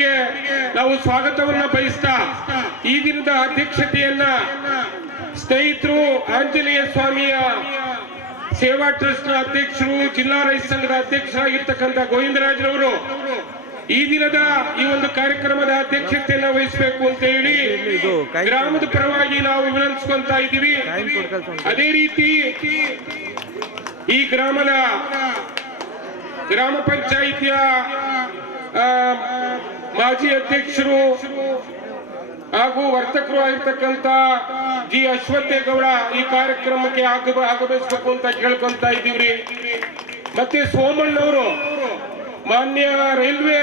ಅವರಿಗೆ ನಾವು ಸ್ವಾಗತವನ್ನ ಬಯಸ್ತಾ ಈ ದಿನದ ಅಧ್ಯಕ್ಷತೆಯನ್ನ ಸ್ನೇಹಿತರು ಆಂಜನೇಯ ಸ್ವಾಮಿಯ ಸೇವಾ ಟ್ರಸ್ಟ್ ನ ಅಧ್ಯಕ್ಷರು, ಜಿಲ್ಲಾ ರೈತ ಸಂಘದ ಅಧ್ಯಕ್ಷರಾಗಿರ್ತಕ್ಕಂಥ ಗೋವಿಂದರಾಜ್ರವರು ಈ ದಿನದ ಈ ಒಂದು ಕಾರ್ಯಕ್ರಮದ ಅಧ್ಯಕ್ಷತೆಯನ್ನ ವಹಿಸಬೇಕು ಅಂತ ಹೇಳಿ ಗ್ರಾಮದ ಪರವಾಗಿ ನಾವು ವಿನಂತಿಸ್ಕೊಂತ ಇದ್ದೀವಿ. ಅದೇ ರೀತಿ ಈ ಗ್ರಾಮ ಪಂಚಾಯಿತಿಯ ಮಾಜಿ ಅಧ್ಯಕ್ಷರು ಹಾಗೂ ವರ್ತಕರು ಆಗಿರ್ತಕ್ಕಂಥ ಜಿ ಅಶ್ವತ್ಥೇಗೌಡ ಈ ಕಾರ್ಯಕ್ರಮಕ್ಕೆ ಆಗಮಿಸಬೇಕು ಅಂತ ಕೇಳ್ಕೊಂತ ಇದ್ದೀವ್ರಿ. ಮತ್ತೆ ಸೋಮಣ್ಣವರು ಮಾನ್ಯ ರೈಲ್ವೆ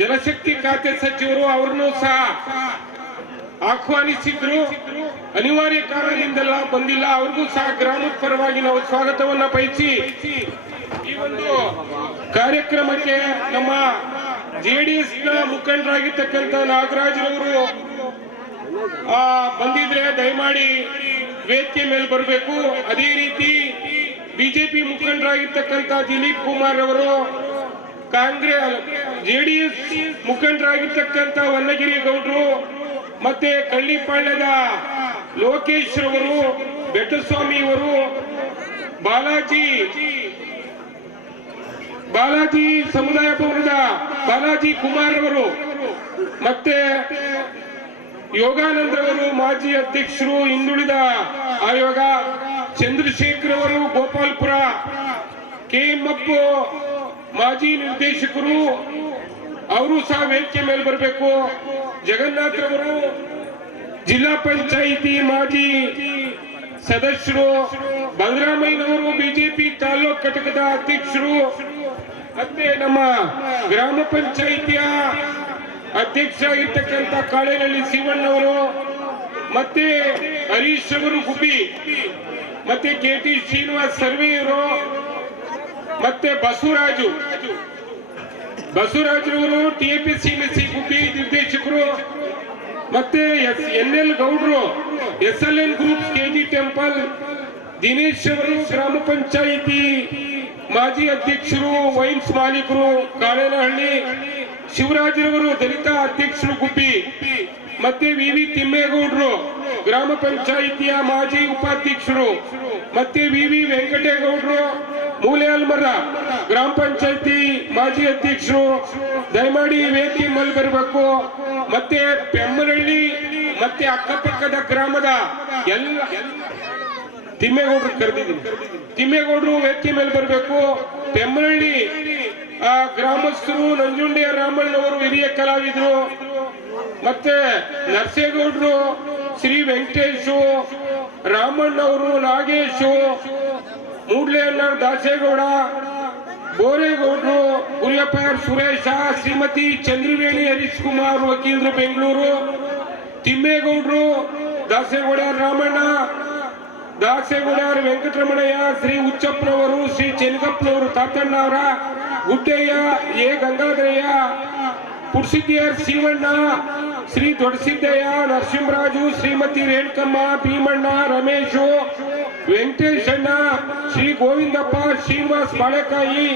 ಜಲಶಕ್ತಿ ಖಾತೆ ಸಚಿವರು ಅವರನ್ನು ಸಹ ಆಹ್ವಾನಿಸಿದ್ರು. ಅನಿವಾರ್ಯ ಕಾರಣದಿಂದೆಲ್ಲ ಬಂದಿಲ್ಲ. ಅವ್ರಿಗೂ ಸಹ ಗ್ರಾಮದ ಪರವಾಗಿ ನಾವು ಸ್ವಾಗತವನ್ನ ಬಯಸಿ ಈ ಒಂದು ಕಾರ್ಯಕ್ರಮಕ್ಕೆ ನಮ್ಮ ಜೆಡಿಎಸ್ ನ ಮುಖಂಡರಾಗಿರ್ತಕ್ಕಂಥ ನಾಗರಾಜ್ರವರು ಬಂದಿದ್ರೆ ದಯಮಾಡಿ ವೇದಿಕೆ ಮೇಲೆ ಬರಬೇಕು. ಅದೇ ರೀತಿ ಬಿಜೆಪಿ ಮುಖಂಡರಾಗಿರ್ತಕ್ಕಂಥ ದಿಲೀಪ್ ಕುಮಾರ್ ಅವರು, ಕಾಂಗ್ರೆಸ್ ಜೆಡಿಎಸ್ ಮುಖಂಡರಾಗಿರ್ತಕ್ಕಂಥ ವನ್ನಗಿರಿ ಗೌಡ್ರು, ಮತ್ತೆ ಕಳ್ಳಿಪಾಳ್ಯದ ಲೋಕೇಶ್ ರವರು, ಬೆಟ್ಟಸ್ವಾಮಿ ಅವರು, ಬಾಲಾಜಿ ಸಮುದಾಯ ಭವನದ ಬಾಲಾಜಿ ಕುಮಾರ್ ಅವರು, ಮತ್ತೆ ಯೋಗಾನಂದ್ರವರು ಮಾಜಿ ಅಧ್ಯಕ್ಷರು ಹಿಂದುಳಿದ ಆಯೋಗ, ಚಂದ್ರಶೇಖರ್ ಅವರು ಗೋಪಾಲ್ಪುರ, ಕೆಎಂಎಫ್ ಮಾಜಿ ನಿರ್ದೇಶಕರು ಅವರು ಸಹ ವೇದಿಕೆ ಮೇಲೆ ಬರಬೇಕು. ಜಗನ್ನಾಥ್ರವರು ಜಿಲ್ಲಾ ಪಂಚಾಯಿತಿ ಮಾಜಿ ಸದಸ್ಯರು, ಬಲರಾಮಯ್ಯನವರು ಬಿಜೆಪಿ ತಾಲೂಕು ಘಟಕದ ಅಧ್ಯಕ್ಷರು, ಮತ್ತೆ ನಮ್ಮ ಗ್ರಾಮ ಪಂಚಾಯಿತಿಯ ಅಧ್ಯಕ್ಷರಾಗಿರ್ತಕ್ಕಂಥ ಕಾಳೇನಹಳ್ಳಿ ಶಿವಣ್ಣವರು, ಮತ್ತೆ ಹರೀಶ್ ಅವರು ಗುಬ್ಬಿ, ಮತ್ತೆ ಕೆಟಿ ಶ್ರೀನಿವಾಸ್ ಸರ್ವೇಯರು, ಮತ್ತೆ ಬಸವರಾಜರವರು ಟಿಎಪಿಸಿಎಂಸಿ ಗುಬ್ಬಿ ನಿರ್ದೇಶಕರು, ಮತ್ತೆ ಎನ್ಎಲ್ ಗೌಡ್ರು SLN group KG temple, Dinesh ಅವರು ಗ್ರಾಮ ಪಂಚಾಯಿತಿ ಮಾಜಿ ಅಧ್ಯಕ್ಷರು ವೈನ್ಸ್ ಮಾಲೀಕರು ಕಾಳೇನಹಳ್ಳಿ, ಶಿವರಾಜ್ರವರು ದಲಿತ ಅಧ್ಯಕ್ಷರು ಗುಬ್ಬಿ, ಮತ್ತೆ ವಿ ತಿಮ್ಮೇಗೌಡರು ಗ್ರಾಮ ಪಂಚಾಯಿತಿಯ ಮಾಜಿ ಉಪಾಧ್ಯಕ್ಷರು, ಮತ್ತೆ ವಿ ವೆಂಕಟೇಗೌಡರು ಮೂಲೆಯಲ್ಮರ ಗ್ರಾಮ ಪಂಚಾಯಿತಿ ಮಾಜಿ ಅಧ್ಯಕ್ಷರು ದಯಮಾಡಿ ವೇದಿಕೆ ಮೇಲೆ ಬರಬೇಕು. ಮತ್ತೆ ಪೆಮ್ಮನಹಳ್ಳಿ ಮತ್ತೆ ಅಕ್ಕಪಕ್ಕದ ಗ್ರಾಮದ ಎಲ್ಲ ತಿಮ್ಮೇಗೌಡರು ಕರೆದಿದ್ದೀನಿ, ತಿಮ್ಮೇಗೌಡರು ವೇದಿಕೆ ಮೇಲೆ ಬರಬೇಕು. ಪೆಮ್ಮನಹಳ್ಳಿ ಗ್ರಾಮಸ್ಥರು ನಂಜುಂಡಿಯ ರಾಮಣ್ಣವರು ಹಿರಿಯ ಕಲಾವಿದರು, ಮತ್ತೆ ನರಸೇಗೌಡರು, ಶ್ರೀ ವೆಂಕಟೇಶು, ರಾಮಣ್ಣವರು, ನಾಗೇಶು, ಮೂಡ್ಲೆಯನ್ನ ದಾಸೇಗೌಡ, ಬೋರೇಗೌಡರು, ಗುರಿಯಪ್ಪ ಸುರೇಶ, ಶ್ರೀಮತಿ ಚಂದ್ರವೇಣಿ ಹರೀಶ್ ಕುಮಾರ್ ವಕೀಲರು ಬೆಂಗಳೂರು, ತಿಮ್ಮೇಗೌಡರು, ದಾಸೇಗೌಡ ರಾಮಣ್ಣ, ದಾಸೇಗೌಡ ವೆಂಕಟರಮಣಯ್ಯ, ಶ್ರೀ ಹುಚ್ಚಪ್ಪನವರು, ಶ್ರೀ ಚೆನ್ನಗಪ್ಪನವರು ತಾತಣ್ಣವರ, ಗುಡ್ಡಯ್ಯ ಎ ಗಂಗಾಧರಯ್ಯ, ಪುಡ್ಸಿದ್ದಿಯರ್ ಶಿವಣ್ಣ, ಶ್ರೀ ದೊಡ್ಡಸಿದ್ದಯ್ಯ, ನರಸಿಂಹರಾಜು, ಶ್ರೀಮತಿ ರೇಣುಕಮ್ಮ, ಭೀಮಣ್ಣ, ರಮೇಶು, ವೆಂಕಟೇಶಣ್ಣ, ಶ್ರೀ ಗೋವಿಂದಪ್ಪ, ಶ್ರೀನಿವಾಸ್ ಬಾಳೆಕಾಯಿ,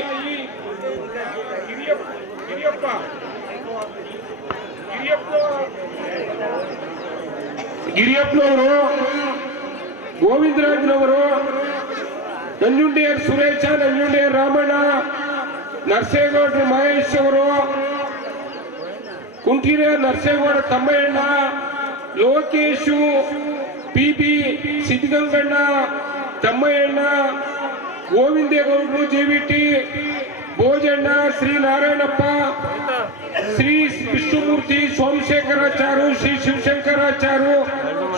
ಗಿರಿಯಪ್ಪನವರು, ಗೋವಿಂದರಾಜ್ನವರು, ನಂಜುಂಡಿಯರ್ ಸುರೇಶ, ನಂಜುಂಡಿಯರ್ ರಾಮಣ್ಣ, ನರಸೇಗೌಡರು ಮಹೇಶ್ ಅವರು, ಕುಂಟಿರ Narasegowda ತಮ್ಮಯ್ಯಣ್ಣ, Lokesh, PB ಸಿದ್ಧಗಂಗಣ್ಣ, ತಮ್ಮಯ್ಯಣ್ಣ, ಗೋವಿಂದೇಗೌಡರು, JVT, Bhojanna, Shri Narayanappa, Shri Vishnumurthy, ಸೋಮಶೇಖರಾಚಾರ್ಯ, Shri ಶಿವಶಂಕರಾಚಾರ್ಯ,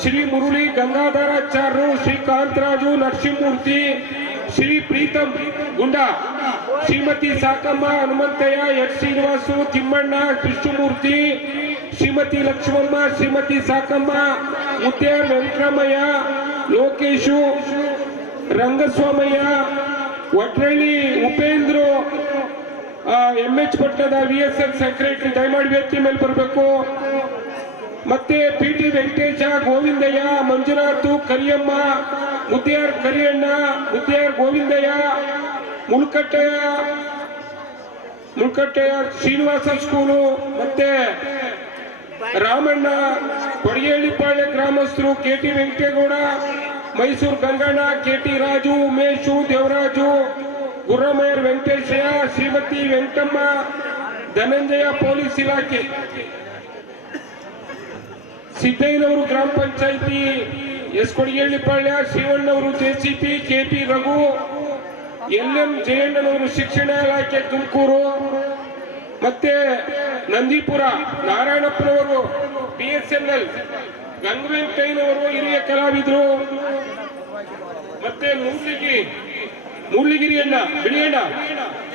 Shri Murali ಗಂಗಾಧರಾಚಾರ್ಯ, Shri Kantharaju, Narasimhamurthy, Shri Preetam Gunda, Shrimati Sakamma, Hanumanthaiah, Srinivasu, Thimmanna, Krishnamurthy, Shrimati Lakshmamma, Shrimati Sakamma, Muthyar Venkataramaiah, Lokesh, Rangaswamaiah, Otralli Upendra, MH ಪಟ್ಟಣದ VSF ಸೆಕ್ರೆಟರಿ ದಯಮಾಡಿ ವೇದಿಕೆ ಮೇಲೆ ಬರಬೇಕು. ಮತ್ತೆ PT ವೆಂಕಟೇಶ, ಗೋವಿಂದಯ್ಯ, ಮಂಜುನಾಥ್, ಕರಿಯಮ್ಮ, ಮುದ್ಯಾರ್ ಕರಿಯಣ್ಣ, ಮುದ್ಯಾರ್ ಗೋವಿಂದಯ್ಯ, ಮುಳ್ಕಟ್ಟಯ್ಯ, ಮುಳ್ಕಟ್ಟೆಯ ಶ್ರೀನಿವಾಸ ಸ್ಕೂಲು ಮತ್ತೆ ರಾಮಣ್ಣ ಕೊಡಗೇಳಿಪಾಳ್ಯ ಗ್ರಾಮಸ್ಥರು K T Venkategowda, Mysuru Ganganna, K T Raju, Umesh, Devaraju, Gurramayyar Venkateshaiah, Shrimati Venkatamma, Dhananjaya, police ಇಲಾಖೆ, ಸಿದ್ದಯ್ಯನವರು ಗ್ರಾಮ ಪಂಚಾಯಿತಿ ಎಸ್ ಕೊಡಗೇಳಿಪಾಳ್ಯ, ಶಿವಣ್ಣವರು ಜೆಸಿಪಿ, ಕೆಪಿ ರಘು, ಎಲ್ಎಂ ಜಯಣ್ಣನವರು ಶಿಕ್ಷಣ ಇಲಾಖೆ ತುಮಕೂರು, ಮತ್ತೆ ನಂದಿಪುರ ನಾರಾಯಣಪ್ಪನವರು ಬಿಎಸ್ಎನ್ಎಲ್, ಗಂಗವೆಂಕಯ್ಯನವರು ಹಿರಿಯ ಕಲಾವಿದರು, ಮತ್ತೆ ಮೂಲಿಗಿರಿಯಣ್ಣ ಬಿಳಿಯಣ್ಣ,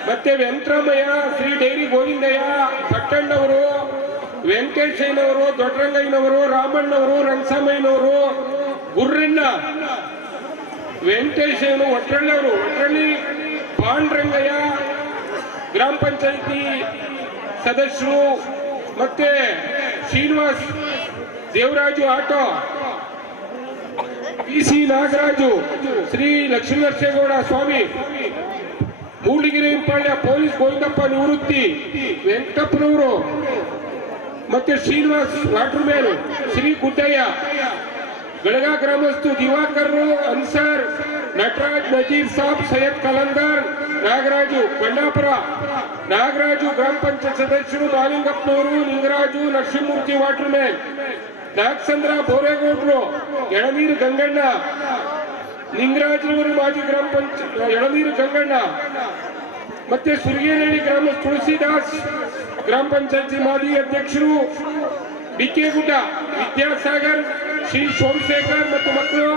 ಮತ್ತೆ ವೆಂಕಟರಾಮಯ್ಯ, ಶ್ರೀ ಡೈರಿ ಗೋವಿಂದಯ್ಯ, ಪಟ್ಟಣ್ಣವರು, ವೆಂಕಟೇಶಯ್ಯನವರು, ದೊಡ್ಡರಂಗಯ್ಯನವರು, ರಾಮಣ್ಣವರು, ರಂಗಸಾಮಯ್ಯನವರು, ಗುರ್ರಣ್ಣ, ವೆಂಕಟೇಶಯ್ಯನು, ಒಟ್ರಳ್ಳಿಯವರು, ಒಟ್ರಳ್ಳಿ ಪಾಂಡ್ರಂಗಯ್ಯ, ಗ್ರಾಮ ಪಂಚಾಯಿತಿ ಸದಸ್ಯರು, ಮತ್ತೆ ಶ್ರೀನಿವಾಸ್, ದೇವರಾಜು ಆಟೋ, ಪಿಸಿ ನಾಗರಾಜು, ಶ್ರೀ ಲಕ್ಷ್ಮೀನರಸಿಂಹಗೌಡ ಸ್ವಾಮಿ, ಮೂಲಿಗಿರಿಪಾಳ್ಯ ಪೊಲೀಸ್ ಗೋವಿಂದಪ್ಪ ನಿವೃತ್ತಿ, ವೆಂಕಟಪ್ಪನವರು, ಮತ್ತೆ ಶ್ರೀನಿವಾಸ್ ವಾಟರ್ಮ್ಯಾನ್, ಶ್ರೀ ಗುಡ್ಡಯ್ಯ, ಬೆಳಗಾ ಗ್ರಾಮಸ್ಥು ದಿವಾಕರ್, ಅನ್ಸರ್, ನಟರಾಜ್, ನಜೀರ್ ಸಾಬ್, ಸೈಯದ್ ಕಲಂದರ್, ನಾಗರಾಜು ಬಂಡಾಪುರ, ನಾಗರಾಜು ಗ್ರಾಮ ಪಂಚಾಯತ್ ಸದಸ್ಯರು, ಮಾಲಿಂಗಪ್ಪನವರು, ಲಿಂಗರಾಜು, ನರಸಿಂಹಮೂರ್ತಿ ವಾಟರ್ಮ್ಯಾನ್, ನಾಗಚಂದ್ರ ಬೋರೇಗೌಡರು, ಎಳನೀರು ಗಂಗಣ್ಣ, ಲಿಂಗರಾಜರವರು ಮಾಜಿ ಗ್ರಾಮ ಪಂಚಾಯತ್ ಎಳನೀರು ಗಂಗಣ್ಣ, ಮತ್ತೆ ಸುರ್ಗೇನಹಳ್ಳಿ ಗ್ರಾಮ ತುಳಸಿದಾಸ್ ಗ್ರಾಮ ಪಂಚಾಯತಿ ಮಾಜಿ ಅಧ್ಯಕ್ಷರು, ಬಿಕೆಗುಡ್ಡ ವಿದ್ಯಾಸಾಗರ್, ಶ್ರೀ ಸೋಮಶೇಖರ್ ಮತ್ತು ಮಕ್ಕಳು,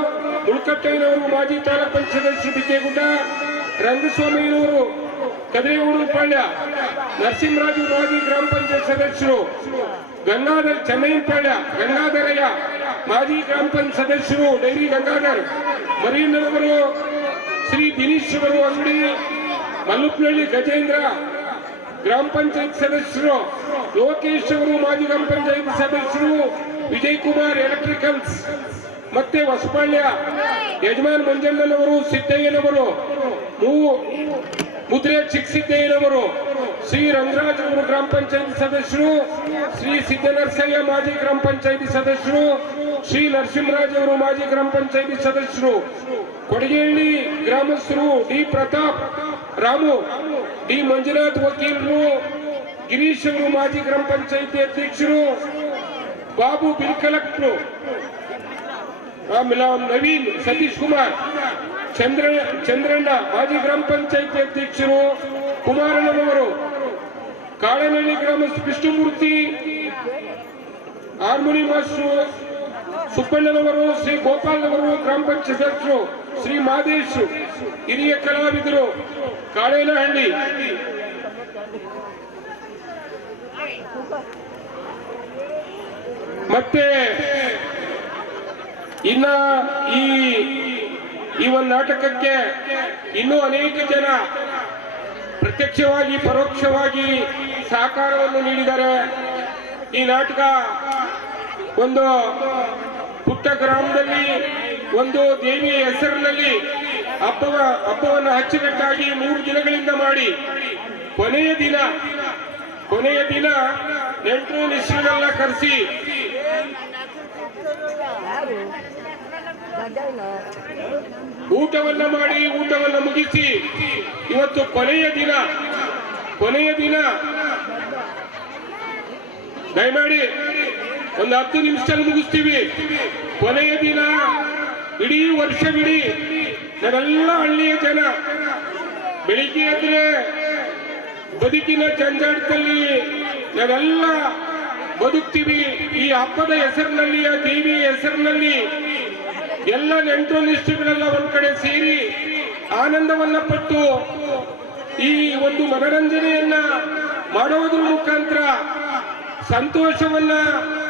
ಮುಳ್ಕಟ್ಟಯ್ಯನವರು ಮಾಜಿ ತಾಲೂಕ್ ಪಂಚಾಯತ್ ಸದಸ್ಯರು ಬಿಕೆಗುಡ್ಡ, ರಂಗಸ್ವಾಮಿಯವರು ಕದ್ರೇಗೌಡರು ಪಾಳ್ಯ, ನರಸಿಂಹರಾಜು ಮಾಜಿ ಗ್ರಾಮ ಪಂಚಾಯತ್ ಸದಸ್ಯರು, ಗಂಗಾಧರ್ ಚೆನ್ನೈಪಾಳ್ಯ, ಗಂಗಾಧರಯ್ಯ ಮಾಜಿ ಗ್ರಾಮ ಪಂಚಾಯತ್ ಸದಸ್ಯರು, ಡೈರಿ ಗಂಗಾಧರ್, ಮರೀನವರು, ಶ್ರೀ ದಿನೇಶ್ ಅವರು ಅಂಗಡಿ, ಮಲ್ಲುಪ್ನಹಳ್ಳಿ ಗಜೇಂದ್ರ ಗ್ರಾಮ ಪಂಚಾಯತ್ ಸದಸ್ಯರು, ಲೋಕೇಶ್ ಅವರು ಮಾಜಿ ಗ್ರಾಮ ಪಂಚಾಯತ್ ಸದಸ್ಯರು, ವಿಜಯ್ ಕುಮಾರ್ ಎಲೆಕ್ಟ್ರಿಕಲ್ಸ್, ಮತ್ತೆ ಹೊಸಪಾಳ್ಯ ಯಜಮಾನ್ ಮಂಜಣ್ಣನವರು, ಸಿದ್ದಯ್ಯನವರು, ಮುದ್ರೆ ಚಿಕ್ಕಸಿದ್ದಯ್ಯನವರು, ಶ್ರೀ ರಂಗರಾಜ್ ಅವರು ಗ್ರಾಮ ಪಂಚಾಯತ್ ಸದಸ್ಯರು, ಶ್ರೀ ಸಿದ್ದನರಸಯ್ಯ ಮಾಜಿ ಗ್ರಾಮ ಪಂಚಾಯತಿ ಸದಸ್ಯರು, ಶ್ರೀ ನರಸಿಂಹರಾಜ್ ಅವರು ಮಾಜಿ ಗ್ರಾಮ ಪಂಚಾಯತಿ ಸದಸ್ಯರು, ಕೊಡಗೇಹಳ್ಳಿ ಗ್ರಾಮಸ್ಥರು, ಡಿ ಪ್ರತಾಪ್, ರಾಮು, ಡಿ ಮಂಜುನಾಥ್ ವಕೀಲರು, ಗಿರೀಶ್ ಅವರು ಮಾಜಿ ಗ್ರಾಮ ಪಂಚಾಯತಿ ಅಧ್ಯಕ್ಷರು, ಬಾಬು ಬಿಲ್ ಕಲೆಕ್ಟರ್, ನವೀನ್, ಸತೀಶ್ ಕುಮಾರ್, ಚಂದ್ರಣ್ಣ ಮಾಜಿ ಗ್ರಾಮ ಪಂಚಾಯತಿ ಅಧ್ಯಕ್ಷರು, ಕುಮಾರಣ್ಣನವರು, ಕಾಳನಹಳ್ಳಿ ಗ್ರಾಮಸ್ಥ ಕೃಷ್ಣಮೂರ್ತಿ, ಹಾರ್ಮೋನಿ ಮಾಸ್ಟರು, ಸುಬ್ಬಣ್ಣನವರು, ಶ್ರೀ ಗೋಪಾಲ್ನವರು ಗ್ರಾಮ ಪಂಚಾಯತ್ ಸದಸ್ಯರು, ಶ್ರೀ ಮಾದೇಶ್ ಹಿರಿಯ ಕಲಾವಿದರು, ಕಾಳೇನಹಳ್ಳಿ, ಮತ್ತೆ ಇನ್ನ ಈ ಒಂದು ನಾಟಕಕ್ಕೆ ಇನ್ನೂ ಅನೇಕ ಜನ ಪ್ರತ್ಯಕ್ಷವಾಗಿ ಪರೋಕ್ಷವಾಗಿ ಸಹಕಾರವನ್ನು ನೀಡಿದ್ದಾರೆ. ಈ ನಾಟಕ ಒಂದು ಪುಟ್ಟ ಗ್ರಾಮದಲ್ಲಿ ಒಂದು ದೇವಿಯ ಹೆಸರಿನಲ್ಲಿ ಹಬ್ಬವನ್ನು ಅಚ್ಚುಕಟ್ಟಾಗಿ 3 ದಿನಗಳಿಂದ ಮಾಡಿ ಕೊನೆಯ ದಿನ ನೆಂಟರು ನಿಶ್ಚಯನೆಲ್ಲ ಕರೆಸಿ ಊಟವನ್ನ ಮುಗಿಸಿ ಇವತ್ತು ಕೊನೆಯ ದಿನ ದಯಮಾಡಿ ಒಂದು 10 ನಿಮಿಷದಲ್ಲಿ ಮುಗಿಸ್ತೀವಿ. ಕೊನೆಯ ದಿನ ಇಡೀ ವರ್ಷವಿಡೀ ನಾವೆಲ್ಲ ಹಳ್ಳಿಯ ಜನ ಬೆಳಿಗ್ಗೆ ಎದ್ರೆ ಬದುಕಿನ ಜಂಜಾಟದಲ್ಲಿ ನಾವೆಲ್ಲ ಬದುಕ್ತೀವಿ. ಈ ಹಬ್ಬದ ಹೆಸರಿನಲ್ಲಿ, ಆ ದೇವಿಯ ಹೆಸರಿನಲ್ಲಿ ಎಲ್ಲ ನೆಂಟರು ನಿಷ್ಠಗಳೆಲ್ಲ ಒಂದ್ ಕಡೆ ಸೇರಿ ಆನಂದವನ್ನ ಪಟ್ಟು ಈ ಒಂದು ಮನರಂಜನೆಯನ್ನ ಮಾಡೋದ್ರ ಮುಖಾಂತರ ಸಂತೋಷವನ್ನ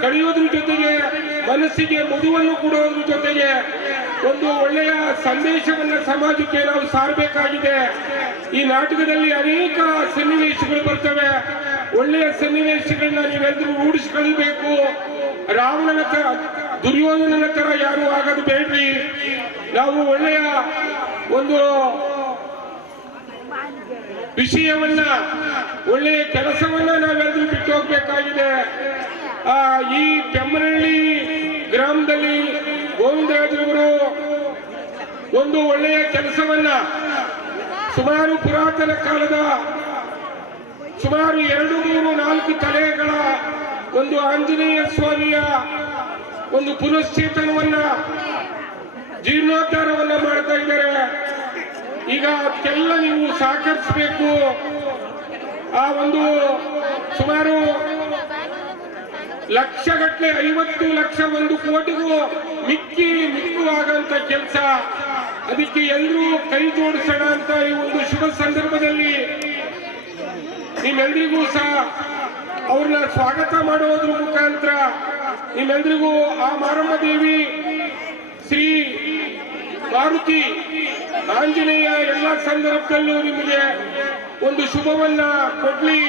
ಕಳೆಯೋದ್ರ ಜೊತೆಗೆ ಮನಸ್ಸಿಗೆ ಮಧುವನ್ನು ಕೊಡೋದ್ರ ಜೊತೆಗೆ ಒಂದು ಒಳ್ಳೆಯ ಸಂದೇಶವನ್ನ ಸಮಾಜಕ್ಕೆ ನಾವು ಸಾರಬೇಕಾಗಿದೆ. ಈ ನಾಟಕದಲ್ಲಿ ಅನೇಕ ಸನ್ನಿವೇಶಗಳು ಬರ್ತವೆ. ಒಳ್ಳೆಯ ಸನ್ನಿವೇಶಗಳನ್ನ ನೀವೆಲ್ಲರೂ ರೂಢಿಸಿಕೊಳ್ಳಬೇಕು. ರಾವಣನ ತರ, ದುರ್ಯೋಧನನ ತರ ಯಾರು ಆಗೋದು ಬೇಡ್ರಿ. ನಾವು ಒಳ್ಳೆಯ ಒಂದು ವಿಷಯವನ್ನ ಒಳ್ಳೆಯ ಕೆಲಸವನ್ನ ನಾವೆಲ್ಲರೂ ಬಿಟ್ಟು ಹೋಗ್ಬೇಕಾಗಿದೆ. ಈ ಬೆಮ್ಮನಹಳ್ಳಿ ಗ್ರಾಮದಲ್ಲಿ ಗೋವಿಂದರಾಜರವರು ಒಂದು ಒಳ್ಳೆಯ ಕೆಲಸವನ್ನ ಸುಮಾರು ಪುರಾತನ ಕಾಲದ ಸುಮಾರು 2, 3, 4 ತಲೆಗಳ ಒಂದು ಆಂಜನೇಯ ಸ್ವಾಮಿಯ ಒಂದು ಪುನಶ್ಚೇತನವನ್ನ ಜೀರ್ಣೋದ್ಧಾರವನ್ನ ಮಾಡ್ತಾ ಇದ್ದಾರೆ. ಈಗ ಅದಕ್ಕೆಲ್ಲ ನೀವು ಸಹಕರಿಸಬೇಕು. ಆ ಒಂದು ಸುಮಾರು ಲಕ್ಷಗಟ್ಟಲೆ 50 ಲಕ್ಷ 1 ಕೋಟಿಗೂ ಮಿಕ್ಕುವಾಗಂತ ಕೆಲಸ. ಅದಕ್ಕೆ ಎಲ್ಲರೂ ಕೈ ಜೋಡಿಸೋಣ ಅಂತ ಈ ಒಂದು ಶುಭ ಸಂದರ್ಭದಲ್ಲಿ ನಿಮ್ಮೆಲ್ರಿಗೂ ಸಹ ಅವ್ರನ್ನ ಸ್ವಾಗತ ಮಾಡುವುದ್ರ ಮುಖಾಂತರ ನಿಮ್ಮೆಲ್ರಿಗೂ ಆ ಮಾರಮ್ಮ ದೇವಿ ಶ್ರೀ ಮಾರುತಿ ಆಂಜನೇಯ ಎಲ್ಲ ಸಂದರ್ಭದಲ್ಲೂ ನಿಮಗೆ ಒಂದು ಶುಭವನ್ನ ಕೊಡ್ಲಿ,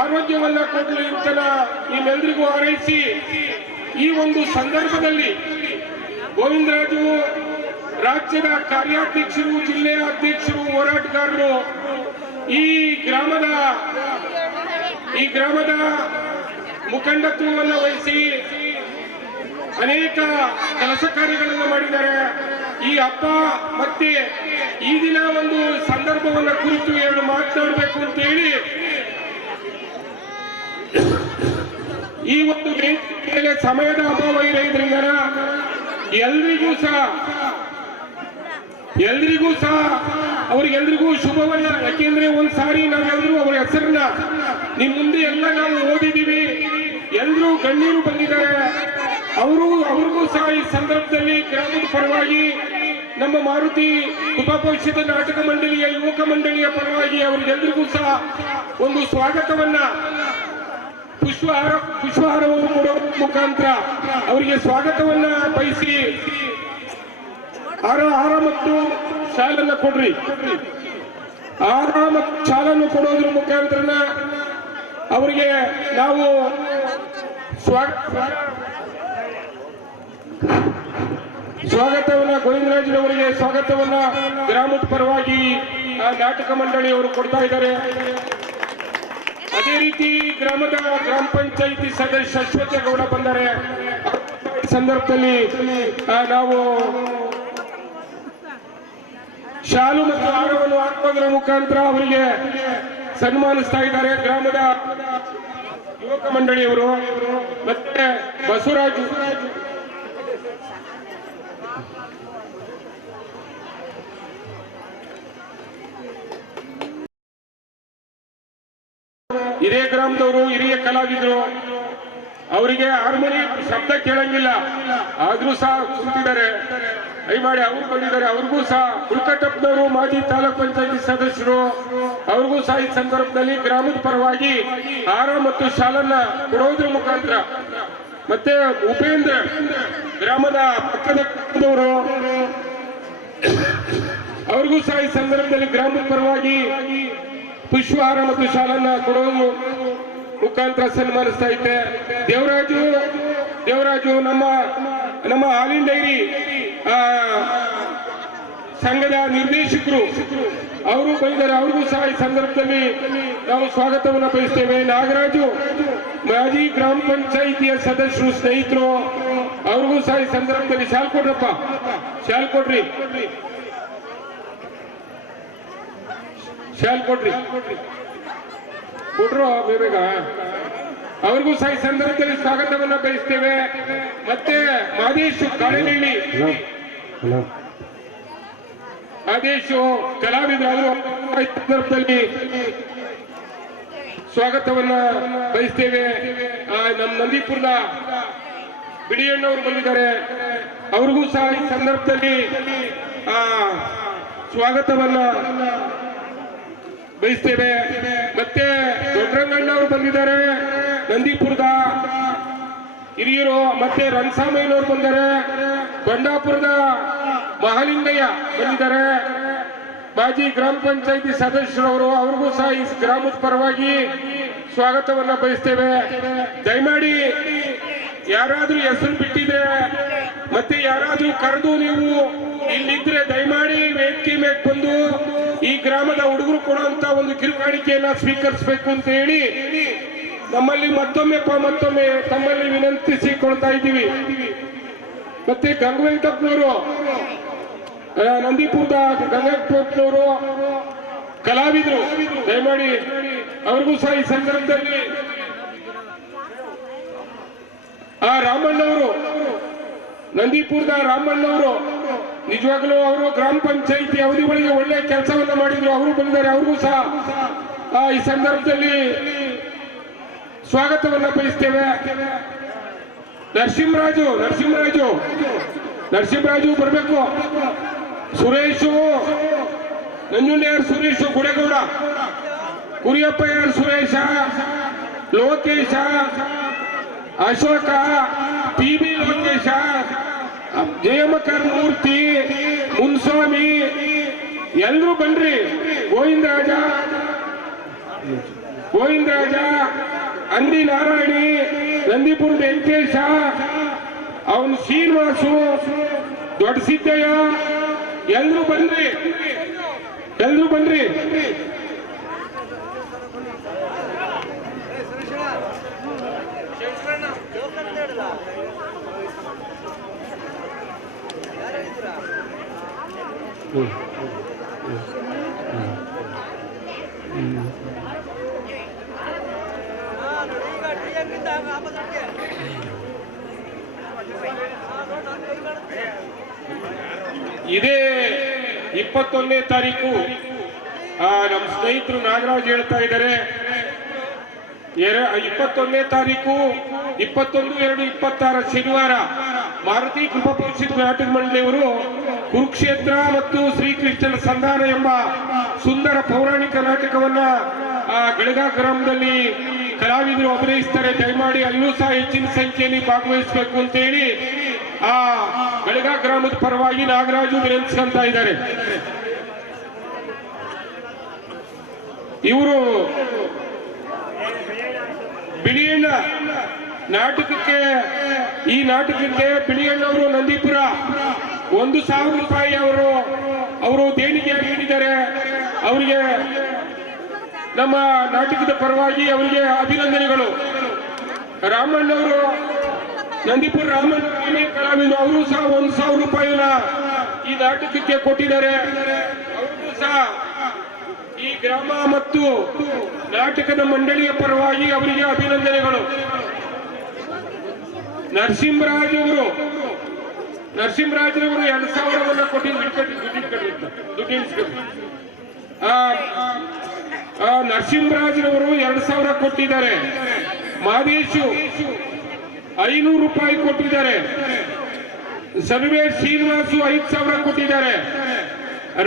ಆರೋಗ್ಯವನ್ನ ಕೊಡ್ಲಿ ಅಂತ ನಿಮ್ಮೆಲ್ರಿಗೂ ಹಾರೈಸಿ ಈ ಒಂದು ಸಂದರ್ಭದಲ್ಲಿ ಗೋವಿಂದರಾಜು ರಾಜ್ಯದ ಕಾರ್ಯಾಧ್ಯಕ್ಷರು, ಜಿಲ್ಲೆಯ ಅಧ್ಯಕ್ಷರು, ಹೋರಾಟಗಾರರು ಈ ಗ್ರಾಮದ ಮುಖಂಡತ್ವವನ್ನು ವಹಿಸಿ ಅನೇಕ ಕೆಲಸ ಕಾರ್ಯಗಳನ್ನು ಮಾಡಿದ್ದಾರೆ. ಈ ಹಬ್ಬ ಮತ್ತೆ ಈ ದಿನ ಒಂದು ಸಂದರ್ಭವನ್ನ ಕುರಿತು ಎರಡು ಮಾತನಾಡಬೇಕು ಅಂತ ಹೇಳಿ ಈ ಒಂದು ಮೇಲೆ ಸಮಯದ ಅಭಾವ ಇರೋದ್ರಿಂದ ಎಲ್ರಿಗೂ ಸಹ ಅವ್ರಿಗೆಲ್ರಿಗೂ ಶುಭವನ್ನ, ಯಾಕೆಂದ್ರೆ ಒಂದ್ಸಾರಿ ನಾವೆಲ್ಲರೂ ಅವರ ಹೆಸರನ್ನ ನಿಮ್ ಮುಂದೆ ಎಲ್ಲ ನಾವು ಓದಿದೀವಿ, ಎಲ್ರೂ ಗಣ್ಯರು ಬಂದಿದ್ದಾರೆ. ಅವ್ರಿಗೂ ಸಹ ಈ ಸಂದರ್ಭದಲ್ಲಿ ಗ್ರಾಮದ ಪರವಾಗಿ ನಮ್ಮ ಮಾರುತಿ ಉಪಭವಿಷ್ಯದ ನಾಟಕ ಮಂಡಳಿಯ ಯುವಕ ಮಂಡಳಿಯ ಪರವಾಗಿ ಅವರಿಗೆಲ್ರಿಗೂ ಸಹ ಒಂದು ಸ್ವಾಗತವನ್ನ ಪುಷ್ಪಹಾರವನ್ನು ಕೊಡುವ ಮುಖಾಂತರ ಅವರಿಗೆ ಸ್ವಾಗತವನ್ನ ಬಯಸಿ ಹಾರ ಮತ್ತು ಶಾಲನ್ನ ಕೊಡ್ರಿ. ಹಾರ ಮತ್ತು ಶಾಲನ್ನು ಕೊಡೋದ್ರ ಮುಖಾಂತರ ಅವರಿಗೆ ನಾವು ಸ್ವಾಗತವನ್ನ ಗೋವಿಂದರಾಜರವರಿಗೆ ಸ್ವಾಗತವನ್ನ ಗ್ರಾಮದ ಪರವಾಗಿ ನಾಟಕ ಮಂಡಳಿಯವರು ಕೊಡ್ತಾ ಇದ್ದಾರೆ. ಅದೇ ರೀತಿ ಗ್ರಾಮ ಪಂಚಾಯಿತಿ ಸದಸ್ಯ ಅಶ್ವಥೇಗೌಡ ಬಂದರೆ ಸಂದರ್ಭದಲ್ಲಿ ನಾವು ಶಾಲು ಮತ್ತು ಹಾರವನ್ನು ಹಾಕೋದ್ರ ಮುಖಾಂತರ ಅವರಿಗೆ ಸನ್ಮಾನಿಸ್ತಾ ಇದ್ದಾರೆ. ಗ್ರಾಮದ ಯುವಕ ಮಂಡಳಿಯವರು ಮತ್ತೆ ಬಸವರಾಜು ಇದೇ ಗ್ರಾಮದವರು ಹಿರಿಯ ಕಲಾವಿದರು. ಅವರಿಗೆ ಹಾರ್ಮೋನಿಯಂ ಶಬ್ದ ಕೇಳಂಗಿಲ್ಲ, ಆದ್ರೂ ಸಹ ಕುಂತಿದ್ದಾರೆ, ದಯಮಾಡಿ ಅವರು ಬಂದಿದ್ದಾರೆ. ಅವ್ರಿಗೂ ಸಹ ಉಳ್ಕಟ್ಟಪ್ಪನವರು ಮಾಜಿ ತಾಲೂಕ್ ಪಂಚಾಯತಿ ಸದಸ್ಯರು, ಅವ್ರಿಗೂ ಸಹ ಈ ಸಂದರ್ಭದಲ್ಲಿ ಗ್ರಾಮದ ಪರವಾಗಿ ಹಾರ ಮತ್ತು ಶಾಲನ್ನ ಕೊಡೋದ್ರ ಮುಖಾಂತರ, ಮತ್ತೆ ಉಪೇಂದ್ರ ಗ್ರಾಮದ ಪಕ್ಕದವರು ಅವ್ರಿಗೂ ಸಹ ಈ ಸಂದರ್ಭದಲ್ಲಿ ಗ್ರಾಮದ ಪರವಾಗಿ ಪುಷ್ಪಹಾರ ಮತ್ತು ಶಾಲನ್ನ ಕೊಡೋದು ಮುಖಾಂತರ ಸನ್ಮಾನಿಸ್ತಾ ಇದ್ದೆ. ದೇವರಾಜು ನಮ್ಮ ಹಾಲಿನ ಡೈರಿ ಸಂಘದ ನಿರ್ದೇಶಕರು ಅವರು ಬಂದಿದ್ದಾರೆ. ಅವ್ರಿಗೂ ಸಹ ಈ ಸಂದರ್ಭದಲ್ಲಿ ನಾವು ಸ್ವಾಗತವನ್ನು ಬಯಸ್ತೇವೆ. ನಾಗರಾಜು ಮಾಜಿ ಗ್ರಾಮ ಪಂಚಾಯಿತಿಯ ಸದಸ್ಯರು, ಸ್ನೇಹಿತರು, ಅವ್ರಿಗೂ ಸಹ ಈ ಸಂದರ್ಭದಲ್ಲಿ ಶಾಲ್ ಕೊಡ್ರಪ್ಪ, ಶಾಲ್ ಕೊಡ್ರಿ, ಶಾಲ್ ಕೊಡ್ರಿ, ಕೊಡ್ರು ಬೇಗ. ಅವ್ರಿಗೂ ಸಹ ಈ ಸಂದರ್ಭದಲ್ಲಿ ಸ್ವಾಗತವನ್ನ ಬಯಸ್ತೇವೆ. ಮತ್ತೆ ಮಾದೇಶು ಕಾಳೆನಹಳ್ಳಿ ಆದೇಶು ಕಲಾವಿದರು ಈ ಸಂದರ್ಭದಲ್ಲಿ ಸ್ವಾಗತವನ್ನ ಬಯಸ್ತೇವೆ. ನಮ್ಮ ನಂದೀಪುರದ ಬಿಡಿಯಣ್ಣವರು ಬಂದಿದ್ದಾರೆ, ಅವ್ರಿಗೂ ಸಹ ಈ ಸಂದರ್ಭದಲ್ಲಿ ಸ್ವಾಗತವನ್ನ ಬಯಸ್ತೇವೆ. ಮತ್ತೆ ದೊಡ್ಡರಂಗಣ್ಣವರು ಬಂದಿದ್ದಾರೆ, ನಂದೀಪುರದ ಹಿರಿಯರು. ಮತ್ತೆ ರಣಸಾಮಯ್ಯನವರು ಬಂದಿದ್ದಾರೆ, ಕೊಂಡಾಪುರದ ಮಹಾಲಿಂಗಯ್ಯ ಬಂದಿದ್ದಾರೆ, ಮಾಜಿ ಗ್ರಾಮ ಪಂಚಾಯಿತಿ ಸದಸ್ಯರವರು. ಅವ್ರಿಗೂ ಸಹ ಈ ಗ್ರಾಮದ ಪರವಾಗಿ ಸ್ವಾಗತವನ್ನ ಬಯಸ್ತೇವೆ. ದಯಮಾಡಿ ಯಾರಾದ್ರೂ ಹೆಸರು ಬಿಟ್ಟಿದ್ರೆ ಮತ್ತೆ ಯಾರಾದ್ರೂ ಕರೆದು ನೀವು ಇಲ್ಲಿದ್ರೆ ದಯಮಾಡಿ ವೇದಿಕೆ ಮೇಲೆ ಬಂದು ಈ ಗ್ರಾಮದ ಹುಡುಗರು ಕೊಡುವಂತ ಒಂದು ಕಿರುಕಾಣಿಕೆಯನ್ನ ಸ್ವೀಕರಿಸಬೇಕು ಅಂತ ಹೇಳಿ ನಮ್ಮಲ್ಲಿ ಮತ್ತೊಮ್ಮೆ ತಮ್ಮಲ್ಲಿ ವಿನಂತಿಸಿಕೊಳ್ತಾ ಇದ್ದೀವಿ. ಮತ್ತೆ ಗಂಗವೆಂಕಪ್ಪನವರು, ನಂದಿಪುರದ ಗಂಗವೆಂಕಪ್ಪನವರು ಕಲಾವಿದರು, ದಯಮಾಡಿ ಅವ್ರಿಗೂ ಸಹ ಈ ಸಂದರ್ಭದಲ್ಲಿ ರಾಮಣ್ಣವರು, ನಂದಿಪುರದ ರಾಮಣ್ಣವರು ನಿಜವಾಗ್ಲೂ ಅವರು ಗ್ರಾಮ ಪಂಚಾಯಿತಿ ಅವಧಿಗಳಿಗೆ ಒಳ್ಳೆ ಕೆಲಸವನ್ನ ಮಾಡಿದ್ರು. ಅವರು ಬಂದಿದ್ದಾರೆ, ಅವ್ರಿಗೂ ಸಹ ಈ ಸಂದರ್ಭದಲ್ಲಿ ಸ್ವಾಗತವನ್ನ ಬಯಸ್ತೇವೆ. ನರಸಿಂಹರಾಜು ಬರಬೇಕು. ಸುರೇಶು ನಂಜುಂಡಿಯಾರ್, ಸುರೇಶು ಗುಡೇಗೌಡ, ಕುರಿಯಪ್ಪಯ್ಯರ್ ಸುರೇಶ, ಲೋಕೇಶ, ಅಶೋಕ, PB ಲೋಕೇಶ, ಜಯಮಕರ್ ಮೂರ್ತಿ, ಮುನ್ಸ್ವಾಮಿ, ಎಲ್ರೂ ಬನ್ರಿ. ಗೋವಿಂದರಾಜ, ಅಂದಿ ನಾರಾಯಣಿ, ನಂದಿಪುರ ವೆಂಕಟೇಶ, ಅವನು ಶ್ರೀನಿವಾಸು, ದೊಡ್ಡ ಸಿದ್ದಯ್ಯ, ಎಲ್ರೂ ಬನ್ರಿ. ಇದೇ 21ನೇ ತಾರೀಕು ನಮ್ಮ ಸ್ನೇಹಿತರು ನಾಗರಾಜ್ ಹೇಳ್ತಾ ಇದ್ದಾರೆ, 21ನೇ ತಾರೀಕು 21/2/26 ಶನಿವಾರ ಮಾರುತಿ ಕೃಪಾ ಪರಿಷತ್ ನಾಟಕ ಮಂಡಳಿಯವರು ಕುರುಕ್ಷೇತ್ರ ಮತ್ತು ಶ್ರೀಕೃಷ್ಣನ ಸಂಧಾನ ಎಂಬ ಸುಂದರ ಪೌರಾಣಿಕ ನಾಟಕವನ್ನ ಗಳಿಗಾ ಗ್ರಾಮದಲ್ಲಿ ಕಲಾವಿದರು ಅಭಿನಯಿಸ್ತಾರೆ. ದಯಮಾಡಿ ಅಲ್ಲೂ ಸಹ ಹೆಚ್ಚಿನ ಸಂಖ್ಯೆಯಲ್ಲಿ ಭಾಗವಹಿಸಬೇಕು ಅಂತ ಹೇಳಿ ಗಳಿಗಾ ಗ್ರಾಮದ ಪರವಾಗಿ ನಾಗರಾಜು ವಿನಂತಿಸ್ಕೊಂತ ಇದ್ದಾರೆ. ಇವರು ಬಿಳಿಯಣ್ಣ ಈ ನಾಟಕಕ್ಕೆ ಬಿಳಿಯಣ್ಣವರು ನಂದೀಪುರ 1,000 ರೂಪಾಯಿ ಅವರು ದೇಣಿಗೆಯಾಗಿ ನೀಡಿದ್ದಾರೆ. ಅವರಿಗೆ ನಮ್ಮ ನಾಟಕದ ಪರವಾಗಿ ಅವರಿಗೆ ಅಭಿನಂದನೆಗಳು. ರಾಮಣ್ಣವರು, ನಂದೀಪುರ ರಾಮಣ್ಣ ಕಲಾವಿದರು, ಅವರು ಸಹ 1,000 ರೂಪಾಯಿನ ಈ ನಾಟಕಕ್ಕೆ ಕೊಟ್ಟಿದ್ದಾರೆ. ಅವರಿಗೂ ಸಹ ಈ ಗ್ರಾಮ ಮತ್ತು ನಾಟಕದ ಮಂಡಳಿಯ ಪರವಾಗಿ ಅವರಿಗೆ ಅಭಿನಂದನೆಗಳು. ನರಸಿಂಹರಾಜರವರು 2,000 ನರಸಿಂಹರಾಜರವರು 2,000 ಕೊಟ್ಟಿದ್ದಾರೆ. ಮಾದೇಶು 500 ರೂಪಾಯಿ ಕೊಟ್ಟಿದ್ದಾರೆ. ಸರ್ವೇಶ್ ಶ್ರೀನಿವಾಸು 5,000 ಕೊಟ್ಟಿದ್ದಾರೆ.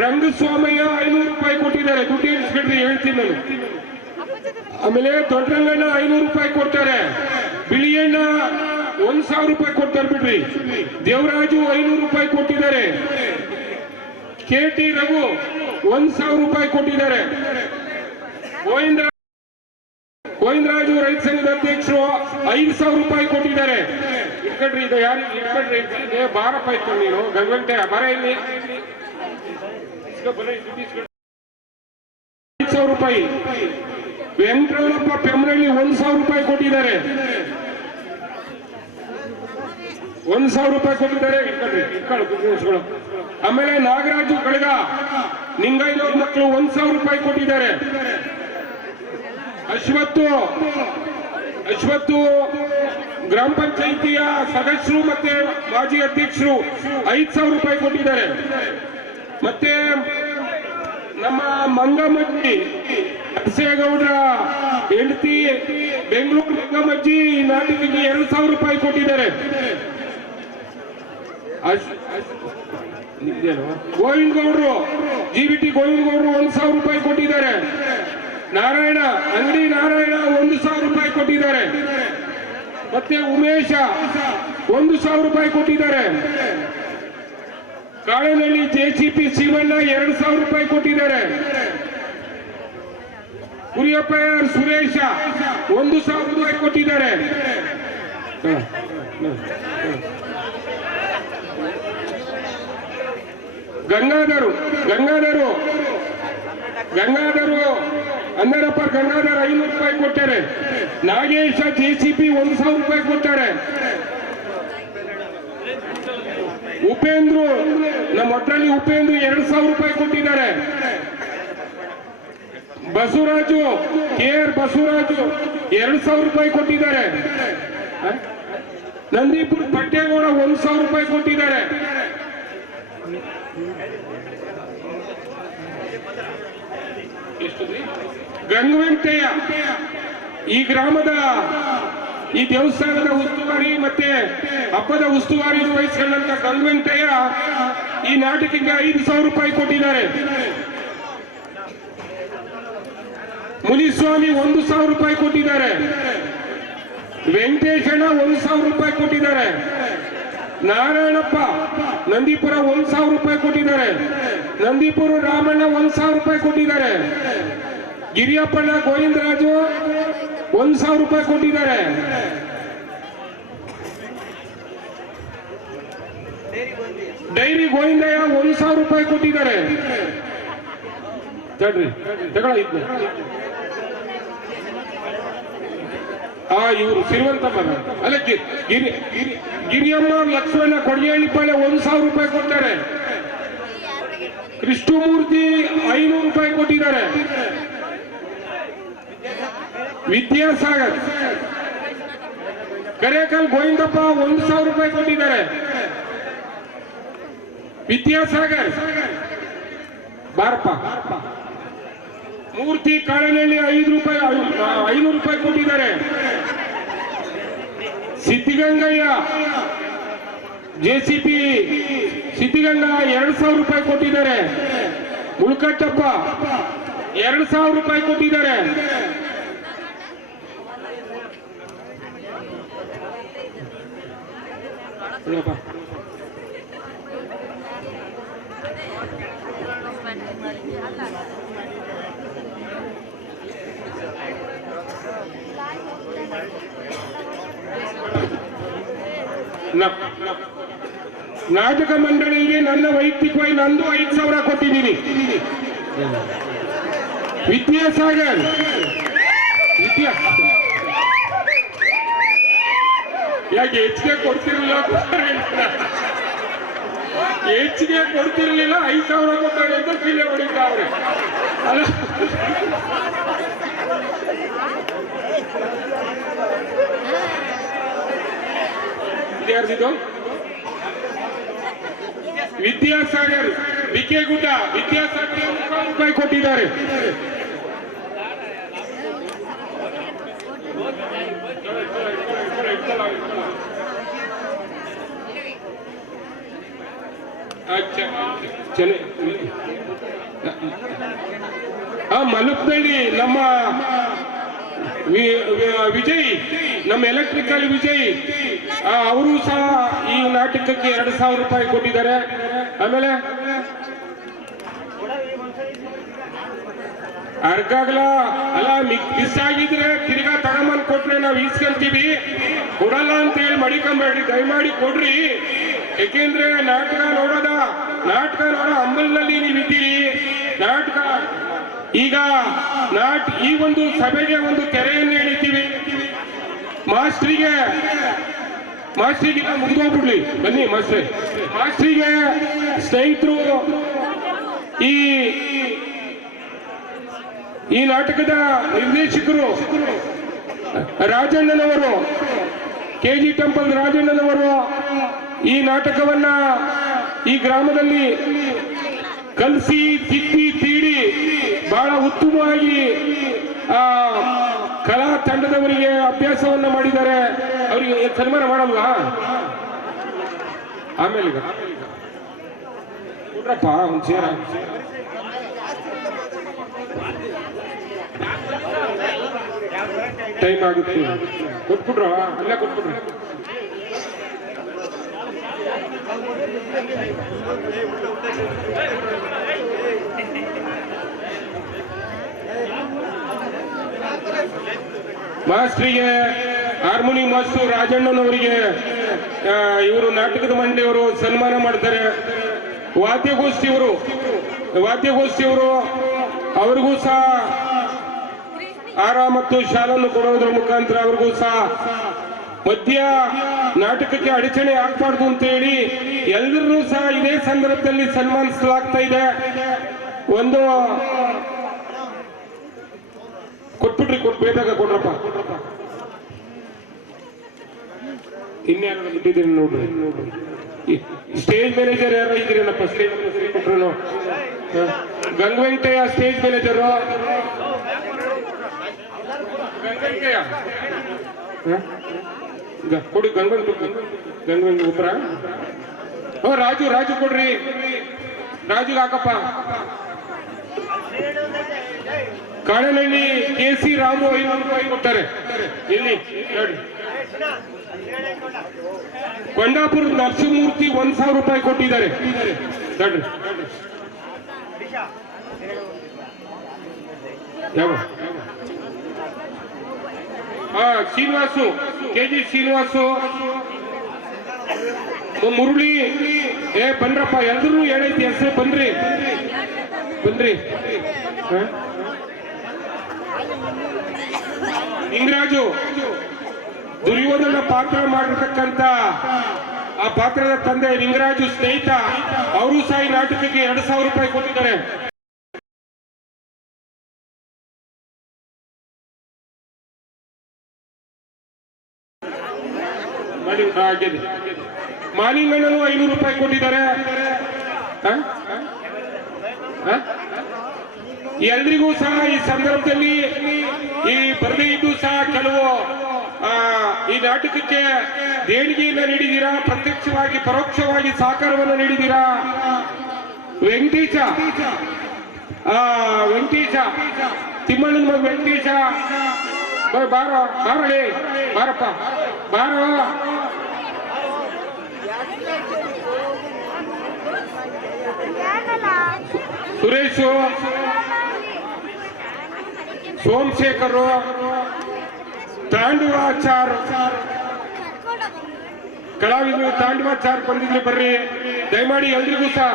ರಂಗಸ್ವಾಮಯ್ಯ 500 ರೂಪಾಯಿ ಕೊಟ್ಟಿದ್ದಾರೆ. ದುಡ್ಡು ಎಣಿಸ್ಬಿಡ್ರಿ, ಹೇಳ್ತೀನಿ ನಾನು. ಆಮೇಲೆ ದೊಡ್ಡರಂಗಣ್ಣ 500 ರೂಪಾಯಿ ಕೊಡ್ತಾರೆ. ಬಿಳಿಯಣ್ಣ 1,000 ರೂಪಾಯಿ ಕೊಡ್ತಾರೆ ಬಿಡ್ರಿ. ದೇವರಾಜು 500 ರೂಪಾಯಿ ಕೊಟ್ಟಿದ್ದಾರೆ. KT ರಘು 1,000 ರೂಪಾಯಿ ಕೊಟ್ಟಿದ್ದಾರೆ. ಗೋವಿಂದರಾಜು ರೈತ ಸಂಘದ ಅಧ್ಯಕ್ಷರು 5,000 ರೂಪಾಯಿ ಕೊಟ್ಟಿದ್ದಾರೆ. ಇಟ್ಕೊಡ್ರಿ, ಇದು ಯಾರು ಇಟ್ಕೊಡ್ರಿ, ಬಾರಪ್ಪ ಇಟ್ಕೊಂಡು ನೀನು ಗಂಗಂಟೆ ಬರ ಇಲ್ಲಿ 5,000 ರೂಪಾಯಿ. ವೆಂಕಟರಮಣಪ್ಪ ಪೆಮ್ಮನಹಳ್ಳಿ 1,000 ರೂಪಾಯಿ ಕೊಟ್ಟಿದ್ದಾರೆ. 1,000 ರೂಪಾಯಿ ಕೊಟ್ಟಿದ್ದಾರೆ. ಇಟ್ಕೊಳ್ಳಿ. ಆಮೇಲೆ ನಾಗರಾಜು ಕಳಗ ನಿಂಗೈನವ್ರ ಮಕ್ಕಳು 1,000 ರೂಪಾಯಿ ಕೊಟ್ಟಿದ್ದಾರೆ. ಅಶ್ವತ್ತು ಗ್ರಾಮ ಪಂಚಾಯಿತಿಯ ಸದಸ್ಯರು ಮತ್ತೆ ಮಾಜಿ ಅಧ್ಯಕ್ಷರು 5,000 ರೂಪಾಯಿ ಕೊಟ್ಟಿದ್ದಾರೆ. ಮತ್ತೆ ನಮ್ಮ ಮಂಗಮಜ್ಜಿ ಅರಸೇಗೌಡರ ಹೆಂಡತಿ ಬೆಂಗಳೂರು ಮಂಗಮಜ್ಜಿ ಈ ನಾಟಕಕ್ಕೆ 2,000 ರೂಪಾಯಿ ಕೊಟ್ಟಿದ್ದಾರೆ. ಗೋವಿಂದಗೌಡರು GBT ಗೋವಿಂದಗೌಡರು 1,000 ರೂಪಾಯಿ ಕೊಟ್ಟಿದ್ದಾರೆ. ಅಂಗಡಿ ನಾರಾಯಣ 1,000 ರೂಪಾಯಿ ಕೊಟ್ಟಿದ್ದಾರೆ. ಮತ್ತೆ ಉಮೇಶ 1,000 ರೂಪಾಯಿ ಕೊಟ್ಟಿದ್ದಾರೆ. ಕಾಳನಹಳ್ಳಿ JCP ಶಿವಣ್ಣ 2,000 ರೂಪಾಯಿ ಕೊಟ್ಟಿದ್ದಾರೆ. ಕುರಿಯಪ್ಪಯ್ಯರ್ ಸುರೇಶ 1,000 ರೂಪಾಯಿ ಕೊಟ್ಟಿದ್ದಾರೆ. ಗಂಗಾಧರು ಅಂದರಪ್ಪ ಗಂಗಾಧರ್ 500 ರೂಪಾಯಿ ಕೊಟ್ಟಾರೆ. ನಾಗೇಶ JCP 1000 ರೂಪಾಯಿ ಕೊಟ್ಟಾರೆ. ಉಪೇಂದ್ರು ನಮ್ಮ ಒಟ್ಟಲ್ಲಿ ಉಪೇಂದ್ರು 2000 ರೂಪಾಯಿ ಕೊಟ್ಟಿದ್ದಾರೆ. ಬಸವರಾಜು KR ಬಸವರಾಜು 2000 ರೂಪಾಯಿ ಕೊಟ್ಟಿದ್ದಾರೆ. ನಂದೀಪುರ ಪಟ್ಟೇಗೌಡ 1000 ರೂಪಾಯಿ ಕೊಟ್ಟಿದ್ದಾರೆ. ಗಂಗವೆಂಕಯ್ಯ ಈ ಗ್ರಾಮದ ಈ ದೇವಸ್ಥಾನದ ಉಸ್ತುವಾರಿ ಮತ್ತೆ ಹಬ್ಬದ ಉಸ್ತುವಾರಿ ವಹಿಸಿಕೊಂಡಂತ ಗಂಗವೆಂಕಯ್ಯ ಈ ನಾಟಕಕ್ಕೆ 5000 ರೂಪಾಯಿ ಕೊಟ್ಟಿದ್ದಾರೆ. ಮುನಿಸ್ವಾಮಿ 1000 ರೂಪಾಯಿ ಕೊಟ್ಟಿದ್ದಾರೆ. ವೆಂಕಟೇಶಣ್ಣ 1000 ರೂಪಾಯಿ ಕೊಟ್ಟಿದ್ದಾರೆ. ನಾರಾಯಣಪ್ಪ ನಂದೀಪುರ 1000 ರೂಪಾಯಿ ಕೊಟ್ಟಿದ್ದಾರೆ. ನಂದೀಪುರ ರಾಮಣ್ಣ 1000 ರೂಪಾಯಿ ಕೊಟ್ಟಿದ್ದಾರೆ. ಗಿರಿಯಪ್ಪಣ್ಣ ಗೋವಿಂದರಾಜು 1000 ರೂಪಾಯಿ ಕೊಟ್ಟಿದ್ದಾರೆ. ಡೈರಿ ಗೋವಿಂದಯ್ಯ 1000 ರೂಪಾಯಿ ಕೊಟ್ಟಿದ್ದಾರೆ. ಇವರು ಶ್ರೀಮಂತಮ್ಮ ಅಲ್ಲ ಗಿರಿಯಮ್ಮ ಲಕ್ಷ್ಮಣ ಕೊಡಗೇಳಿಪಾಳ್ಯ 1000 ರೂಪಾಯಿ ಕೊಡ್ತಾರೆ. ಕೃಷ್ಣಮೂರ್ತಿ 500 ರೂಪಾಯಿ ಕೊಟ್ಟಿದ್ದಾರೆ. ವಿದ್ಯಾಸಾಗರ್ ಕರೇಕಲ್ ಗೋವಿಂದಪ್ಪ 1000 ರೂಪಾಯಿ ಕೊಟ್ಟಿದ್ದಾರೆ. ವಿದ್ಯಾಸಾಗರ್ ಬಾರಪ್ಪ. ಮೂರ್ತಿ ಕಾಳನಹಳ್ಳಿ 500 ರೂಪಾಯಿ ಕೊಟ್ಟಿದ್ದಾರೆ. ಸಿದ್ಧಿಗಂಗಯ್ಯ JCP ಸಿದ್ಧಿಗಂಗ 2000 ರೂಪಾಯಿ ಕೊಟ್ಟಿದ್ದಾರೆ. ಮುಳ್ಕಟ್ಟಪ್ಪ 2000 ರೂಪಾಯಿ ಕೊಟ್ಟಿದ್ದಾರೆ. ನಾಟಕ ಮಂಡಳಿಗೆ ನನ್ನ ವೈಯಕ್ತಿಕವಾಗಿ ನಂದು 5000 ಕೊಟ್ಟಿದ್ದೀನಿ. ವಿದ್ಯಾಸಾಗರ್ ಯಾಕೆ ಹೆಚ್ಚಿಗೆ ಕೊಡ್ತಿರ್ಲಿಲ್ಲ? ಹೆಚ್ಚಿಗೆ ಕೊಡ್ತಿರ್ಲಿಲ್ಲ 5000 ಕೊಟ್ಟಾರೆ ಅಂತ ಕೀಲೆ ಹೊಡಿತಾವ್ರೆ. ಅಲ್ಲ ಯಾರ್ದಿದು? ವಿದ್ಯಾಸಾಗರ್ ಬಿಕೆಗುಡ್ಡ ವಿದ್ಯಾಸಾಗರ್ 1000 ರೂಪಾಯಿ ಕೊಟ್ಟಿದ್ದಾರೆ. ಮಲಪನಹಳ್ಳಿ ನಮ್ಮ ವಿಜಯ್, ನಮ್ಮ ಎಲೆಕ್ಟ್ರಿಕಲ್ ವಿಜಯ್ ಅವರು ಸಹ ಈ ನಾಟಕಕ್ಕೆ 2000 ರೂಪಾಯಿ ಕೊಟ್ಟಿದ್ದಾರೆ. ಆಮೇಲೆ ಅರ್ಗಾಗ್ಲ ಅಲ್ಲ ಮಿಸ್ ಆಗಿದ್ರೆ ತಿರ್ಗಾ ತಗೊಂಬಂದ್ ಕೊಟ್ರೆ ನಾವು ಈಸ್ಕೊಂತೀವಿ. ಕೊಡಲ್ಲ ಅಂತ ಹೇಳಿ ಮಡಿಕೊಂಬೇಡ್ರಿ, ದಯಮಾಡಿ ಕೊಡ್ರಿ. ಯಾಕೆಂದ್ರೆ ನಾಟಕ ನೋಡೋ ಅಂಬಲ್ನಲ್ಲಿ ನೀವಿದ್ದೀರಿ. ನಾಟಕ ಈಗ ಈ ಒಂದು ಸಭೆಗೆ ಒಂದು ತೆರೆಯನ್ನು ಎಳಿತೀವಿ. ಮಾಸ್ಟ್ರಿಗೆ ಮುಗಿದೋಗ್ಬಿಡ್ಲಿ ಬನ್ನಿ ಮಾಸ್ಟ್ರಿಗೆ ಸ್ನೇಹಿತರು ಈ ನಾಟಕದ ನಿರ್ದೇಶಕರು ರಾಜಣ್ಣನವರು, KG ಟೆಂಪಲ್ ರಾಜಣ್ಣನವರು ಈ ನಾಟಕವನ್ನ ಈ ಗ್ರಾಮದಲ್ಲಿ ಕಲಿಸಿ ತಿದ್ದಿ ತೀಡಿ ಬಹಳ ಉತ್ತಮವಾಗಿ ಕಲಾ ತಂಡದವರಿಗೆ ಅಭ್ಯಾಸವನ್ನ ಮಾಡಿದ್ದಾರೆ. ಅವರಿಗೆ ಸನ್ಮಾನ ಮಾಡಲ್ವಾ? ಆಮೇಲೆ ಕೊಡ್ರಪ್ಪ ಒಂದು ಸೇರ. ಟೈಮ್ ಆಗುತ್ತೆ, ಕೊಟ್ಬಿಡ್ರ ಅಲ್ಲೇ ಕೊಟ್ಬಿಡ್ರಿ. ಮಾಸ್ಟ್ರಿಗೆ ಹಾರ್ಮೋನಿಯಂ ಮಾಸ್ಟರ್ ರಾಜಣ್ಣನವರಿಗೆ ಇವರು ನಾಟಕದ ಮಂಡಳಿಯವರು ಸನ್ಮಾನ ಮಾಡ್ತಾರೆ. ವಾದ್ಯಗೋಷ್ಠಿಯವರು ಅವ್ರಿಗೂ ಸಹ ಹಾರ ಮತ್ತು ಶಾಲನ್ನು ಕೊಡೋದ್ರ ಮುಖಾಂತರ ಅವ್ರಿಗೂ ಸಹ ಮಧ್ಯ ನಾಟಕಕ್ಕೆ ಅಡಚಣೆ ಆಗ್ಬಾರ್ದು ಅಂತ ಹೇಳಿ ಎಲ್ಲರೂ ಸಹ ಇದೇ ಸಂದರ್ಭದಲ್ಲಿ ಸನ್ಮಾನಿಸಲಾಗ್ತಾ ಇದೆ. ಒಂದು ಬೇಗ ಕೊಡ್ರಪ್ಪ. ಇನ್ಯಾರು ಬಿಟ್ಟಿದ್ದೀರಿ ನೋಡ್ರಿ. ಸ್ಟೇಜ್ ಮ್ಯಾನೇಜರ್ ಯಾರು ಇದ್ದೀರೇನಪ್ಪ? ಸ್ಟೇಜ್ ಕೊಟ್ರು ಗಂಗವೆಂಕಯ್ಯ ಸ್ಟೇಜ್ ಮ್ಯಾನೇಜರು. ಗಂಗವೆಂಕಯ್ಯ ಕೊಡಿ. ಗಂಗವೆಂಕ ಒಬ್ಬರ ರಾಜು ಕೊಡ್ರಿ. ರಾಜುಗೆ ಹಾಕಪ್ಪ. ಕಾಣನಲ್ಲಿ KC ರಾಮು 500 ರೂಪಾಯಿ ಕೊಡ್ತಾರೆ. ಇಲ್ಲಿ ನೋಡಿ. ಕೊಂಡಾಪುರ ನರಸಿಂಹಮೂರ್ತಿ 1000 ರೂಪಾಯಿ ಕೊಟ್ಟಿದ್ದಾರೆ. ನೋಡ್ರಿ. ಯಾವ ಶ್ರೀನಿವಾಸು KG ಶ್ರೀನಿವಾಸು ಮುರುಳಿ ಬನ್ರಪ್ಪ. ಎಲ್ರೂ ಏನೈತಿ ಹೆಸರು ಬನ್ರಿ. ಇಂಗ್ರಾಜು ದುರ್ಯೋಧನ ಪಾತ್ರ ಮಾಡಿರ್ತಕ್ಕಂಥ ಆ ಪಾತ್ರದ ತಂದೆ ಲಿಂಗರಾಜು ಸ್ನೇಹಿತ, ಅವರು ಸಹ ಈ ನಾಟಕಕ್ಕೆ 2000 ರೂಪಾಯಿ ಕೊಟ್ಟಿದ್ದಾರೆ. ಮಾಲಿಂಗಣ್ಣನು 500 ರೂಪಾಯಿ ಕೊಟ್ಟಿದ್ದಾರೆ. ಎಲ್ರಿಗೂ ಸಹ ಈ ಸಂದರ್ಭದಲ್ಲಿ ಈ ಬರದೇ ಇದ್ದು ಸಹ ಕೆಲವು ಈ ನಾಟಕಕ್ಕೆ ದೇಣಿಗೆಯನ್ನು ನೀಡಿದ್ದೀರಾ, ಪ್ರತ್ಯಕ್ಷವಾಗಿ ಪರೋಕ್ಷವಾಗಿ ಸಹಕಾರವನ್ನು ನೀಡಿದ್ದೀರಾ. ವೆಂಕಟೇಶ ತಿಮ್ಮಣ್ಣನ ಮಗ ವೆಂಕಟೇಶ, ಬಾರಪ್ಪ ಬಾರೋ. ಸುರೇಶು, ಸೋಮಶೇಖರ್, ತಾಂಡವಾಚಾರ್ ಕಲಾವಿದರು ತಾಂಡವಾಚಾರ್ ಬಂದಿದ್ಲಿ ಬರ್ರಿ ದಯಮಾಡಿ ಎಲ್ರಿಗೂ ಸಹ.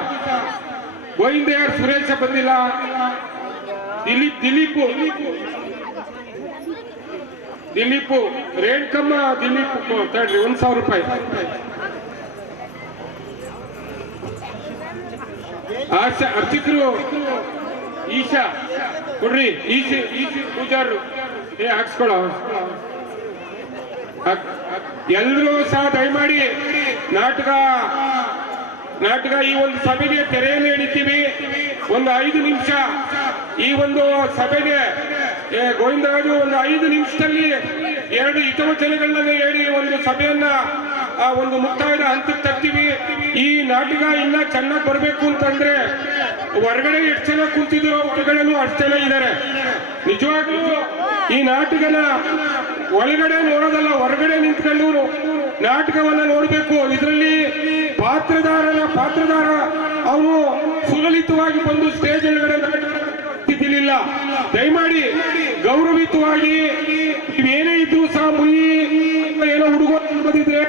ಗೋವಿಂದಯ್ಯ ಸುರೇಶ ಬಂದಿಲ್ಲ. ದಿಲೀಪು ರೇಣುಕಮ್ಮ ದಿಲೀಪ್ ತಡ್ರಿ 1000 ರೂಪಾಯಿ. ಅರ್ಚಕರು ಈಶಾ ಕೊಡ್ರಿ. ಈಸಿ ಪೂಜಾರು ಹಾಕ್ಸ್ಕೊಳ್ಳೋ. ಎಲ್ಲರೂ ಸಹ ದಯಮಾಡಿ ನಾಟಕ ಈ ಒಂದು ಸಭೆಗೆ ತೆರೆಯನ್ನು ಹಿಡಿತೀವಿ. ಒಂದು 5 ನಿಮಿಷ ಈ ಒಂದು ಸಭೆಗೆ ಗೋವಿಂದರಾಜು ಒಂದು 5 ನಿಮಿಷದಲ್ಲಿ 2 ಹಿತವಚನಗಳನ್ನ ಹೇಳಿ ಒಂದು ಸಭೆಯನ್ನ ಒಂದು ಮುಕ್ತಾಯದ ಹಂತಕ್ಕೆ ತರ್ತೀವಿ. ಈ ನಾಟಕ ಇನ್ನ ಚೆನ್ನಾಗಿ ಬರ್ಬೇಕು ಅಂತಂದ್ರೆ ಹೊರಗಡೆ ಎಷ್ಟು ಜನ ಕುಂತಿದ್ರು ಹೊರಗಡೆನೂ ಅಷ್ಟು ಜನ ಇದ್ದಾರೆ. ನಿಜವಾಗ್ಲೂ ಈ ನಾಟಕನ ಒಳಗಡೆ ನೋಡೋದಲ್ಲ, ಹೊರಗಡೆ ನಿಂತ್ಕೊಂಡು ನಾಟಕವನ್ನ ನೋಡ್ಬೇಕು. ಇದರಲ್ಲಿ ಪಾತ್ರಧಾರ ಅವನು ಸುಲಲಿತವಾಗಿ ಬಂದು ಸ್ಟೇಜ್ ಒಳಗಡೆ ನಾಟಕ ದಯಮಾಡಿ ಗೌರವಿತವಾಗಿ ನೀವೇನೇ ಇದ್ರು ಸಹ ಮುಯಿ ಏನೋ ಹುಡುಗರು ಬಂದಿದ್ರೆ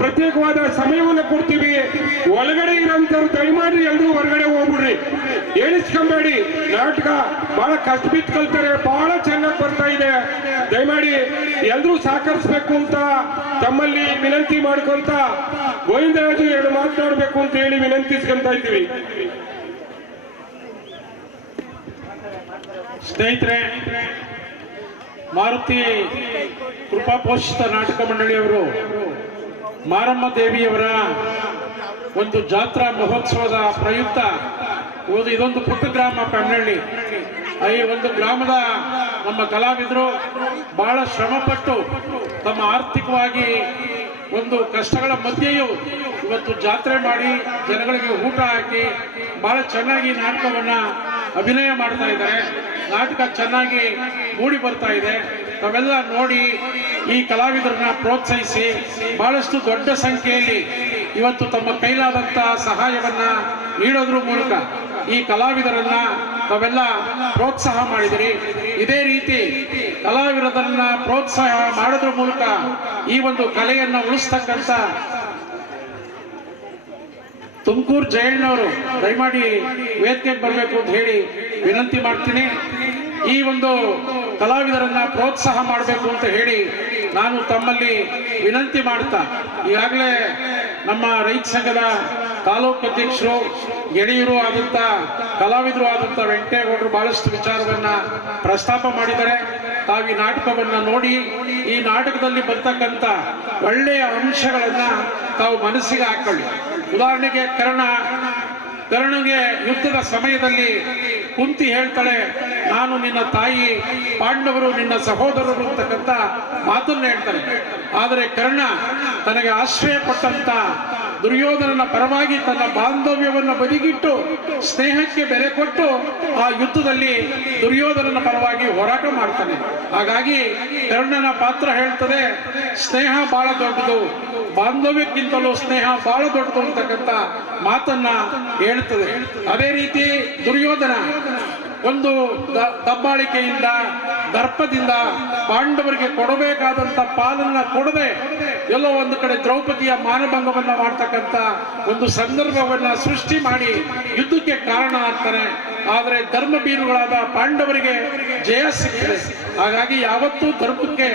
ಪ್ರತ್ಯೇಕವಾದ ಸಮಯವನ್ನು ಕೊಡ್ತೀವಿ. ಒಳಗಡೆ ಇರೋಂಥವ್ರು ದಯಮಾಡಿ ಎಲ್ಲರೂ ಹೊರಗಡೆ ಹೋಗ್ಬಿಡ್ರಿ, ಹೇಳಿಸ್ಕೊಂಬೇಡಿ. ನಾಟಕ ಬಹಳ ಕಷ್ಟ ಬಿದ್ದು ಕಲ್ತಾರೆ, ಬಹಳ ಚೆನ್ನಾಗಿ ಬರ್ತಾ ಇದೆ. ದಯಮಾಡಿ ಎಲ್ಲರೂ ಸಹಕರಿಸ್ಬೇಕು ಅಂತ ತಮ್ಮಲ್ಲಿ ವಿನಂತಿ ಮಾಡ್ಕೊಂತ ಗೋವಿಂದರಾಜು 2 ಮಾತನಾಡಬೇಕು ಅಂತ ಹೇಳಿ ವಿನಂತಿಸ್ಕೊಂತ ಇದ್ದೀವಿ. ಸ್ನೇಹಿತರೆ, ಮಾರುತಿ ಕೃಪಾಪೋಷಿತ ನಾಟಕ ಮಂಡಳಿಯವರು ಮಾರಮ್ಮ ದೇವಿಯವರ ಒಂದು ಜಾತ್ರಾ ಮಹೋತ್ಸವದ ಪ್ರಯುಕ್ತ ಇದೊಂದು ಪುಟ್ಟ ಗ್ರಾಮ ಪೆನ್ನಳ್ಳಿ. ಈ ಒಂದು ಗ್ರಾಮದ ನಮ್ಮ ಕಲಾವಿದರು ಬಹಳ ಶ್ರಮಪಟ್ಟು ತಮ್ಮ ಆರ್ಥಿಕವಾಗಿ ಒಂದು ಕಷ್ಟಗಳ ಮಧ್ಯೆಯೂ ಇವತ್ತು ಜಾತ್ರೆ ಮಾಡಿ ಜನಗಳಿಗೆ ಊಟ ಹಾಕಿ ಬಹಳ ಚೆನ್ನಾಗಿ ನಾಟಕವನ್ನ ಅಭಿನಯ ಮಾಡ್ತಾ ಇದ್ದಾರೆ. ನಾಟಕ ಚೆನ್ನಾಗಿ ಮೂಡಿ ಬರ್ತಾ ಇದೆ. ತಾವೆಲ್ಲ ನೋಡಿ ಈ ಕಲಾವಿದರನ್ನ ಪ್ರೋತ್ಸಾಹಿಸಿ ಬಹಳಷ್ಟು ದೊಡ್ಡ ಸಂಖ್ಯೆಯಲ್ಲಿ ಇವತ್ತು ತಮ್ಮ ಕೈಲಾದಂತ ಸಹಾಯವನ್ನ ನೀಡೋದ್ರ ಮೂಲಕ ಈ ಕಲಾವಿದರನ್ನ ತಾವೆಲ್ಲ ಪ್ರೋತ್ಸಾಹ ಮಾಡಿದಿರಿ. ಇದೇ ರೀತಿ ಕಲಾವಿದರನ್ನ ಪ್ರೋತ್ಸಾಹ ಮಾಡೋದ್ರ ಮೂಲಕ ಈ ಒಂದು ಕಲೆಯನ್ನ ಉಳಿಸ್ತಕ್ಕಂಥ ತುಮಕೂರು ಜಯಣ್ಣವರು ದಯಮಾಡಿ ವೇದಿಕೆಗೆ ಬರಬೇಕು ಅಂತ ಹೇಳಿ ವಿನಂತಿ ಮಾಡ್ತೀನಿ. ಈ ಒಂದು ಕಲಾವಿದರನ್ನ ಪ್ರೋತ್ಸಾಹ ಮಾಡಬೇಕು ಅಂತ ಹೇಳಿ ನಾನು ತಮ್ಮಲ್ಲಿ ವಿನಂತಿ ಮಾಡ್ತಾ, ಈಗಾಗಲೇ ನಮ್ಮ ರೈತ ಸಂಘದ ತಾಲೂಕು ಅಧ್ಯಕ್ಷರು, ಗೆಳೆಯರು ಆದಂಥ ಕಲಾವಿದರು ಆದಂಥ ವೆಂಕಟೇಗೌಡರು ಬಹಳಷ್ಟು ವಿಚಾರವನ್ನ ಪ್ರಸ್ತಾಪ ಮಾಡಿದ್ದಾರೆ. ತಾವು ಈ ನಾಟಕವನ್ನ ನೋಡಿ ಈ ನಾಟಕದಲ್ಲಿ ಬರ್ತಕ್ಕಂಥ ಒಳ್ಳೆಯ ಅಂಶಗಳನ್ನ ತಾವು ಮನಸ್ಸಿಗೆ ಹಾಕೊಳ್ಳಿ. ಉದಾಹರಣೆಗೆ ಕರ್ಣನಿಗೆ ಯುದ್ಧದ ಸಮಯದಲ್ಲಿ ಕುಂತಿ ಹೇಳ್ತಾಳೆ, ನಾನು ನಿನ್ನ ತಾಯಿ, ಪಾಂಡವರು ನಿನ್ನ ಸಹೋದರರು ಅಂತಕ್ಕಂಥ ಮಾತನ್ನ ಹೇಳ್ತಾನೆ. ಆದರೆ ಕರ್ಣ ತನಗೆ ಆಶ್ರಯ ಪಟ್ಟಂತ ದುರ್ಯೋಧನನ ಪರವಾಗಿ ತನ್ನ ಬಾಂಧವ್ಯವನ್ನು ಬದಿಗಿಟ್ಟು ಸ್ನೇಹಕ್ಕೆ ಬೆಲೆ ಕೊಟ್ಟು ಆ ಯುದ್ಧದಲ್ಲಿ ದುರ್ಯೋಧನನ ಪರವಾಗಿ ಹೋರಾಟ ಮಾಡ್ತಾನೆ. ಹಾಗಾಗಿ ಕರ್ಣನ ಪಾತ್ರ ಹೇಳ್ತದೆ, ಸ್ನೇಹ ಬಹಳ ದೊಡ್ಡದು, ಬಾಂಧವ್ಯಕ್ಕಿಂತಲೂ ಸ್ನೇಹ ಬಹಳ ದೊಡ್ಡದು ಅಂತಕ್ಕಂಥ ಮಾತನ್ನ ಹೇಳ್ತದೆ. ಅದೇ ರೀತಿ ದುರ್ಯೋಧನ ಒಂದು ದಬ್ಬಾಳಿಕೆಯಿಂದ, ದರ್ಪದಿಂದ ಪಾಂಡವರಿಗೆ ಕೊಡಬೇಕಾದಂತ ಪಾಲನ್ನ ಕೊಡದೆ ಎಲ್ಲೋ ಒಂದು ಕಡೆ ದ್ರೌಪದಿಯ ಮಾನಭಂಗವನ್ನ ಮಾಡ್ತಕ್ಕಂಥ ಒಂದು ಸಂದರ್ಭವನ್ನ ಸೃಷ್ಟಿ ಮಾಡಿ ಯುದ್ಧಕ್ಕೆ ಕಾರಣ ಆಗ್ತಾನೆ. ಆದರೆ ಧರ್ಮಬೀರುಗಳಾದ ಪಾಂಡವರಿಗೆ ಜಯ ಸಿಗ್ತದೆ. ಹಾಗಾಗಿ ಯಾವತ್ತೂ ಧರ್ಮಕ್ಕೆ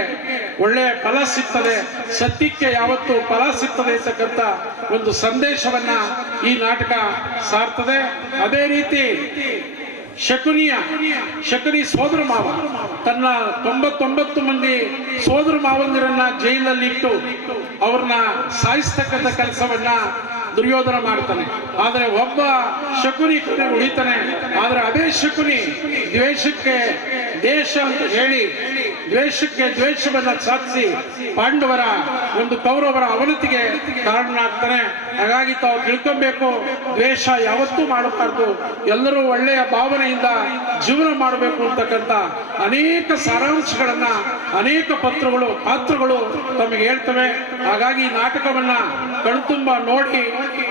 ಒಳ್ಳೆಯ ಫಲ ಸಿಗ್ತದೆ, ಸತ್ಯಕ್ಕೆ ಯಾವತ್ತೂ ಫಲ ಸಿಗ್ತದೆ ಅಂತಕ್ಕಂಥ ಒಂದು ಸಂದೇಶವನ್ನ ಈ ನಾಟಕ ಸಾರ್ತದೆ. ಅದೇ ರೀತಿ ಶಕುನಿ ಸೋದರ ಮಾವ ತನ್ನ 99 ಮಂದಿ ಸೋದರ ಮಾವಂದಿರನ್ನ ಜೈಲಲ್ಲಿ ಇಟ್ಟು ಅವ್ರನ್ನ ಸಾಯಿಸ್ತಕ್ಕಂಥ ಕೆಲಸವನ್ನ ದುರ್ಯೋಧನ ಮಾಡ್ತಾನೆ. ಆದರೆ ಒಬ್ಬ ಶಕುನಿ ಉಳಿತಾನೆ. ಆದರೆ ಅದೇ ಶಕುನಿ ದ್ವೇಷಕ್ಕೆ ದೇಶ ಅಂತ ಹೇಳಿ ದ್ವೇಷಕ್ಕೆ ದ್ವೇಷವನ್ನ ಸಾಧಿಸಿ ಪಾಂಡವರ ಒಂದು ಕೌರವರ ಅವನತಿಗೆ ಕಾರಣನಾಗ್ತಾನೆ. ಹಾಗಾಗಿ ತಾವು ತಿಳ್ಕೊಬೇಕು, ದ್ವೇಷ ಯಾವತ್ತೂ ಮಾಡಬಾರ್ದು, ಎಲ್ಲರೂ ಒಳ್ಳೆಯ ಭಾವನೆಯಿಂದ ಜೀವನ ಮಾಡಬೇಕು ಅಂತಕ್ಕಂಥ ಅನೇಕ ಸಾರಾಂಶಗಳನ್ನ ಅನೇಕ ಪಾತ್ರಗಳು ತಮಗೆ ಹೇಳ್ತವೆ. ಹಾಗಾಗಿ ನಾಟಕವನ್ನ ಕಣ್ತುಂಬ ನೋಡಿ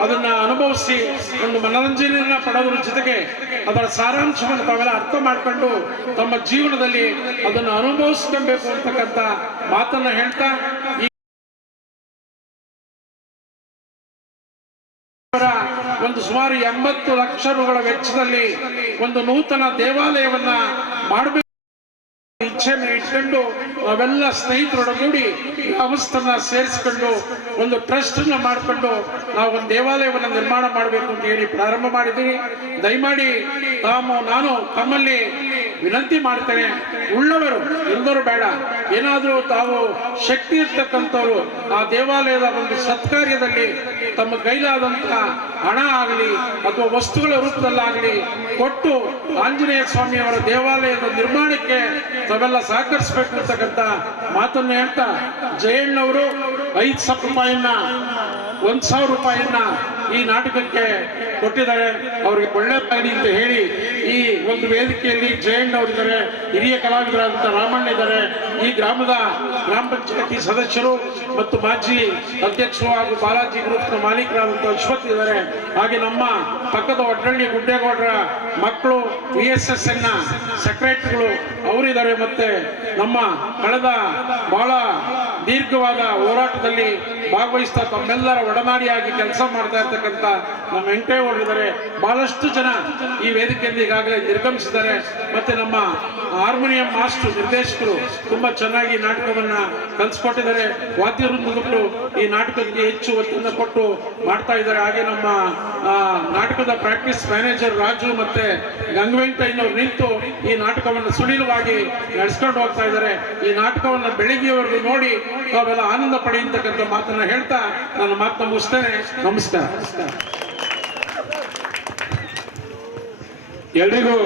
ಅದನ್ನ ಅನುಭವಿಸಿ ಒಂದು ಮನರಂಜನೆಯನ್ನ ಪಡೆಯುವ ಜೊತೆಗೆ ಅದರ ಸಾರಾಂಶವನ್ನು ತಾವೆಲ್ಲ ಅರ್ಥ ಮಾಡ್ಕೊಂಡು ತಮ್ಮ ಜೀವನದಲ್ಲಿ ಅದನ್ನು ಅನುಭವಿಸ್ಕೊಬೇಕು ಅಂತಕ್ಕಂಥ ಮಾತನ್ನ ಹೇಳ್ತಾ, ಒಂದು ಸುಮಾರು 80 ಲಕ್ಷ ರುಗಳ ವೆಚ್ಚದಲ್ಲಿ ಒಂದು ನೂತನ ದೇವಾಲಯವನ್ನ ಮಾಡಬೇಕು ಇಚ್ಛೆಯನ್ನು ಇಟ್ಕೊಂಡು ನಾವೆಲ್ಲ ಸ್ನೇಹಿತರೊಡಗೂಡಿ ಅವಸ್ಥನ್ನ ಸೇರಿಸ್ಕೊಂಡು ಒಂದು ಟ್ರಸ್ಟ್ ಅನ್ನ ಮಾಡಿಕೊಂಡು ನಾವು ಒಂದು ದೇವಾಲಯವನ್ನು ನಿರ್ಮಾಣ ಮಾಡಬೇಕು ಅಂತ ಹೇಳಿ ಪ್ರಾರಂಭ ಮಾಡಿದ್ದೀವಿ. ದಯಮಾಡಿ ನಾನು ತಮ್ಮಲ್ಲಿ ವಿನಂತಿ ಮಾಡ್ತೇನೆ, ಉಳ್ಳವರು ಎಲ್ಲರೂ ಬೇಡ, ಏನಾದರೂ ತಾವು ಶಕ್ತಿ ಇರ್ತಕ್ಕಂಥವ್ರು ಆ ದೇವಾಲಯದ ಒಂದು ಸತ್ಕಾರ್ಯದಲ್ಲಿ ತಮ್ಮ ಕೈಲಾದಂತಹ ಹಣ ಆಗಲಿ ಅಥವಾ ವಸ್ತುಗಳ ರೂಪದಲ್ಲಾಗಲಿ ಕೊಟ್ಟು ಆಂಜನೇಯ ಸ್ವಾಮಿಯವರ ದೇವಾಲಯದ ನಿರ್ಮಾಣಕ್ಕೆ ತಾವೆಲ್ಲ ಸಹಕರಿಸಬೇಕು ಅಂತಕ್ಕಂಥ ಮಾತನ್ನು ಹೇಳ್ತಾ, ಜಯಣ್ಣವರು 5,000 ರೂಪಾಯಿಯನ್ನ 1,000 ರೂಪಾಯಿಯನ್ನ ಈ ನಾಟಕಕ್ಕೆ ಕೊಟ್ಟಿದ್ದಾರೆ. ಅವರಿಗೆ ಒಳ್ಳೆಯದಾಗಲಿ ಅಂತ ಹೇಳಿ ಈ ಒಂದು ವೇದಿಕೆಯಲ್ಲಿ ಜಯಣ್ಣವರಿದ್ದಾರೆ, ಹಿರಿಯ ಕಲಾವಿದರಾದಂಥ ರಾಮಣ್ಣ ಇದ್ದಾರೆ, ಈ ಗ್ರಾಮದ ಗ್ರಾಮ ಪಂಚಾಯತಿ ಸದಸ್ಯರು ಮತ್ತು ಮಾಜಿ ಅಧ್ಯಕ್ಷರು ಹಾಗೂ ಬಾಲಾಜಿ ಗ್ರೂಪ್ನ ಮಾಲೀಕರಾದಂಥ ಅಶ್ವಥ್ ಇದ್ದಾರೆ. ಹಾಗೆ ನಮ್ಮ ಪಕ್ಕದ ಒಡ್ಡಳ್ಳಿ ಗುಡ್ಡೇಗೌಡರ ಮಕ್ಕಳು VSSನ ಸೆಕ್ರೆಟರಿಗಳು ಅವರಿದ್ದಾರೆ. ಮತ್ತೆ ನಮ್ಮ ಕಳೆದ ಬಹಳ ದೀರ್ಘವಾದ ಹೋರಾಟದಲ್ಲಿ ಭಾಗವಹಿಸ್ತಾ ತಮ್ಮೆಲ್ಲರ ಒಡನಾಡಿಯಾಗಿ ಕೆಲಸ ಮಾಡ್ತಾ ಇರ್ತಕ್ಕಂಥ ನಮ್ಮ ವೆಂಕಟೇಗೌಡರಿದ್ದಾರೆ. ಬಹಳಷ್ಟು ಜನ ಈ ವೇದಿಕೆಯಲ್ಲಿ ಈಗಾಗಲೇ ನಿರ್ಗಮಿಸಿದ್ದಾರೆ. ಮತ್ತೆ ನಮ್ಮ ಹಾರ್ಮೋನಿಯಂ ಮಾಸ್ಟರ್ ನಿರ್ದೇಶಕರು ತುಂಬಾ ಚೆನ್ನಾಗಿ ನಾಟಕವನ್ನ ಕಲಿಸ್ಕೊಟ್ಟಿದ್ದಾರೆ. ವಾದ್ಯ ವೃಂದಗಳು ಈ ನಾಟಕಕ್ಕೆ ಹೆಚ್ಚು ಒತ್ತನ್ನು ಕೊಟ್ಟು ಮಾಡ್ತಾ ಇದ್ದಾರೆ. ಹಾಗೆ ನಮ್ಮ ನಾಟಕದ ಪ್ರಾಕ್ಟೀಸ್ ಮ್ಯಾನೇಜರ್ ರಾಜು ಮತ್ತೆ ಗಂಗವೆಂಕಟಯ್ಯನವರು ನಿಂತು ಈ ನಾಟಕವನ್ನು ಸುಲೀಲವಾಗಿ ನಡೆಸ್ಕೊಂಡು ಹೋಗ್ತಾ ಇದ್ದಾರೆ. ಈ ನಾಟಕವನ್ನು ಬೆಳಿಗ್ಗೆವರೆಗೂ ನೋಡಿ ತಾವೆಲ್ಲ ಆನಂದ ಪಡೆಯತಕ್ಕಂಥ ಮಾತನ್ನ ಹೇಳ್ತಾ ನನ್ನ ಮಾತನ್ನ ಮುಗಿಸ್ತೇನೆ. ನಮಸ್ಕಾರ. ಎಲ್ರಿಗೂ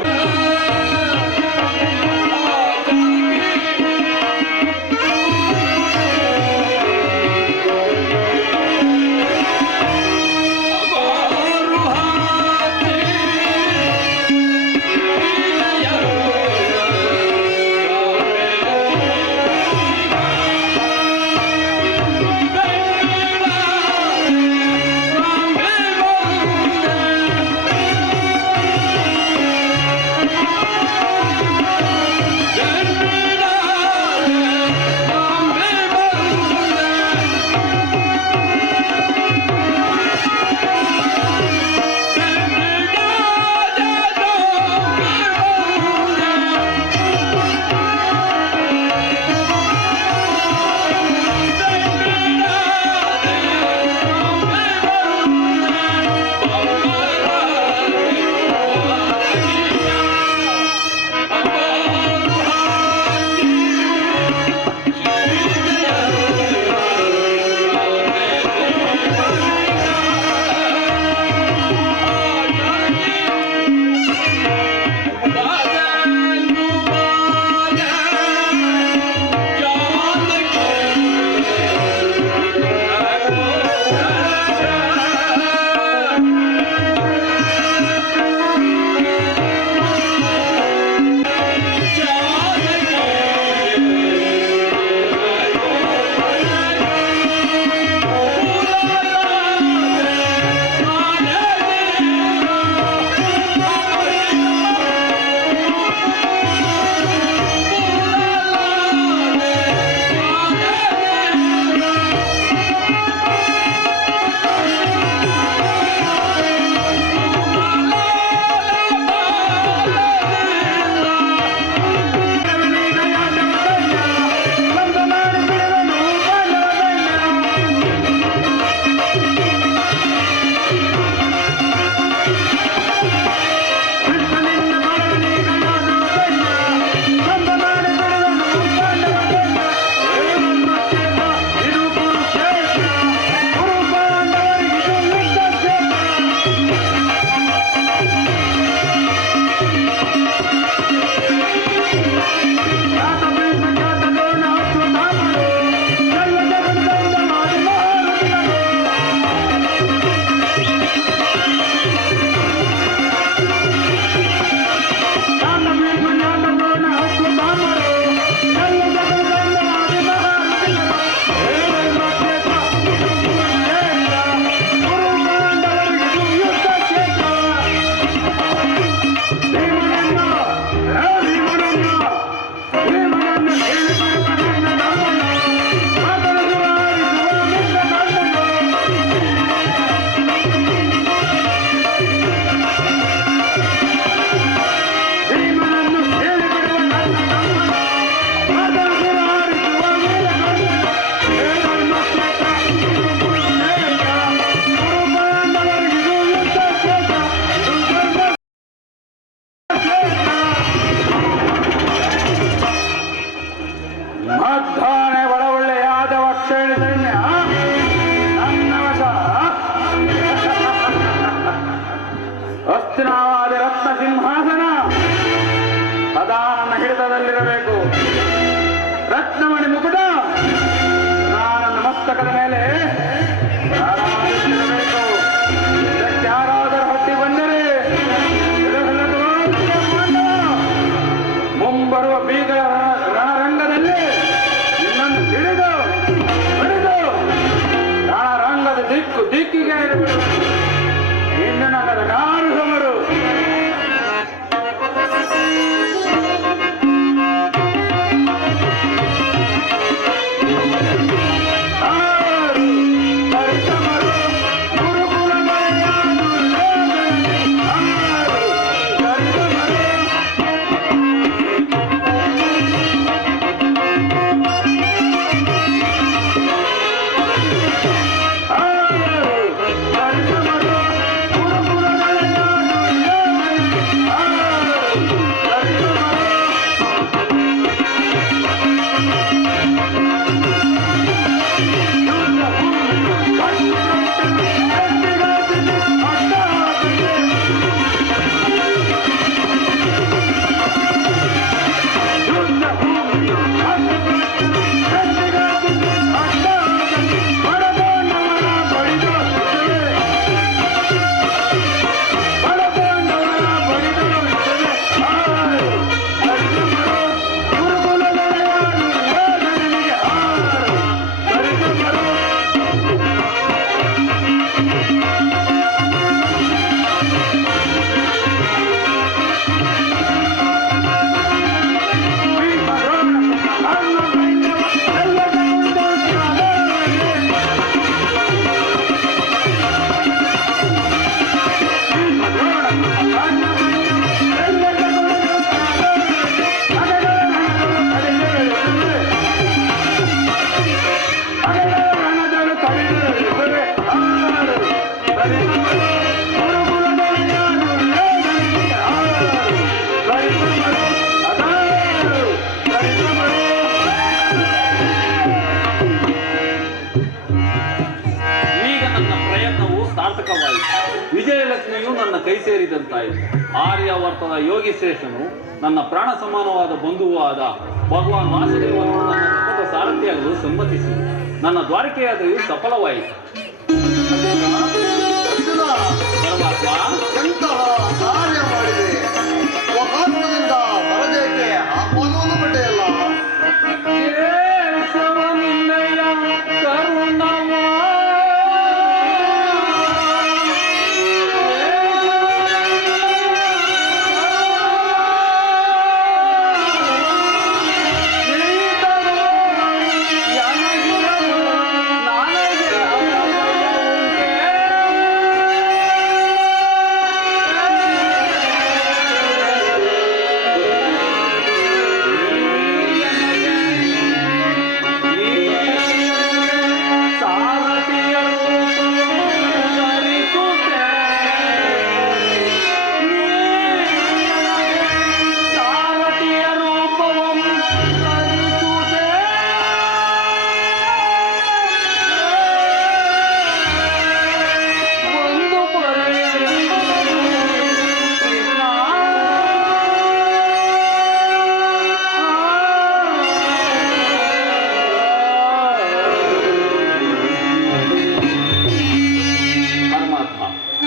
ವಿಜಯಲಕ್ಷ್ಮಿಯು ನನ್ನ ಕೈ ಸೇರಿದಂತಾಯಿತು. ಆರ್ಯಾವರ್ತದ ಯೋಗಿ ಶ್ರೇಷ್ಠನು ನನ್ನ ಪ್ರಾಣ ಸಮಾನವಾದ ಬಂಧುವೂ ಆದ ಭಗವಾನ್ ವಾಸುದೇವನು ನನ್ನ ರಥದ ಸಾರಥಿಯಾಗಲು ಸಮ್ಮತಿಸಿ ನನ್ನ ದ್ವಾರಕೆಯಾದೆಯು ಸಫಲವಾಯಿತು. ಎಂತಹ ಕಾರ್ಯ ಮಾಡಿದೆ, ಆಹ್ವಾನದಿಂದ ಬರದೇಕೆ ಆಹ್ವಾನವನ್ನು ಪಡೆಯಲ್ಲ.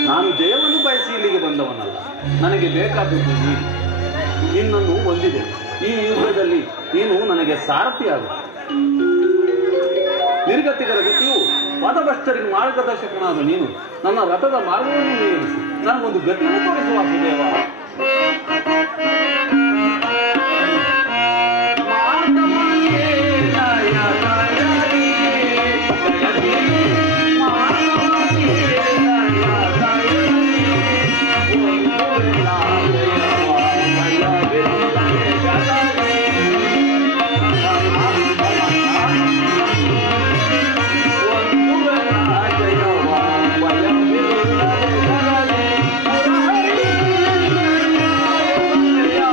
ನಾನು ಜಯವನ್ನು ಬಯಸಿ ಇಲ್ಲಿಗೆ ಬಂದವನಲ್ಲ. ನನಗೆ ಬೇಕಾದದ್ದು ನೀನು. ನಿನ್ನನ್ನು ಹೊಂದಿದೆ. ಈ ಯುದ್ಧದಲ್ಲಿ ನೀನು ನನಗೆ ಸಾರಥಿಯಾಗ. ನಿರ್ಗತಿಗರ ಗತಿಯು ಪದಭ್ರಷ್ಟರಿಗೆ ಮಾರ್ಗದರ್ಶಕನಾದ ನೀನು ನನ್ನ ರಥದ ಮಾರ್ಗವನ್ನು ನಿಯಮಿಸಿ ನನಗೊಂದು ಗತಿಯನ್ನು ತೋರಿಸುವ ವಾಸುದೇವ. Yeah.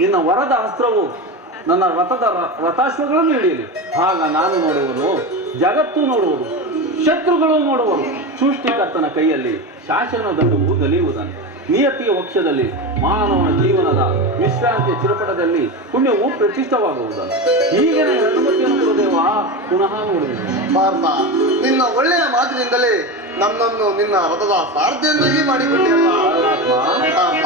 ನಿನ್ನ ವರದ ಅಸ್ತ್ರವು ನನ್ನ ರಥಾಶ್ವಗಳನ್ನು ಹಿಡಿಯಲಿ. ಆಗ ನಾನು ನೋಡುವನು, ಜಗತ್ತು ನೋಡುವುದು, ಶತ್ರುಗಳು ನೋಡುವರು. ಸೃಷ್ಟಿಕರ್ತನ ಕೈಯಲ್ಲಿ ಶಾಸನ ದಂಡವು ನಲಿಯುವುದನ್ನು, ನಿಯತಿಯ ವಕ್ಷದಲ್ಲಿ ಮಾನವನ ಜೀವನದ ವಿಶ್ರಾಂತಿಯ ಚಿರಪಟದಲ್ಲಿ ಪುಣ್ಯವು ಪ್ರತಿಷ್ಠವಾಗುವುದನ್ನು. ಹೀಗೆ ಅನುಮತಿಯನ್ನು ಗುರುದೇವ ಪುನಃ ನೋಡುವುದು. ಭಾರತ, ನಿನ್ನ ಒಳ್ಳೆಯ ಮಾತಿನಿಂದಲೇ ನನ್ನನ್ನು ನಿನ್ನ ರಥದ ಸಾರಥಿಯನ್ನಾಗಿ ಮಾಡಿಬಿಟ್ಟಿಯಲ್ಲ ಭಾರತ.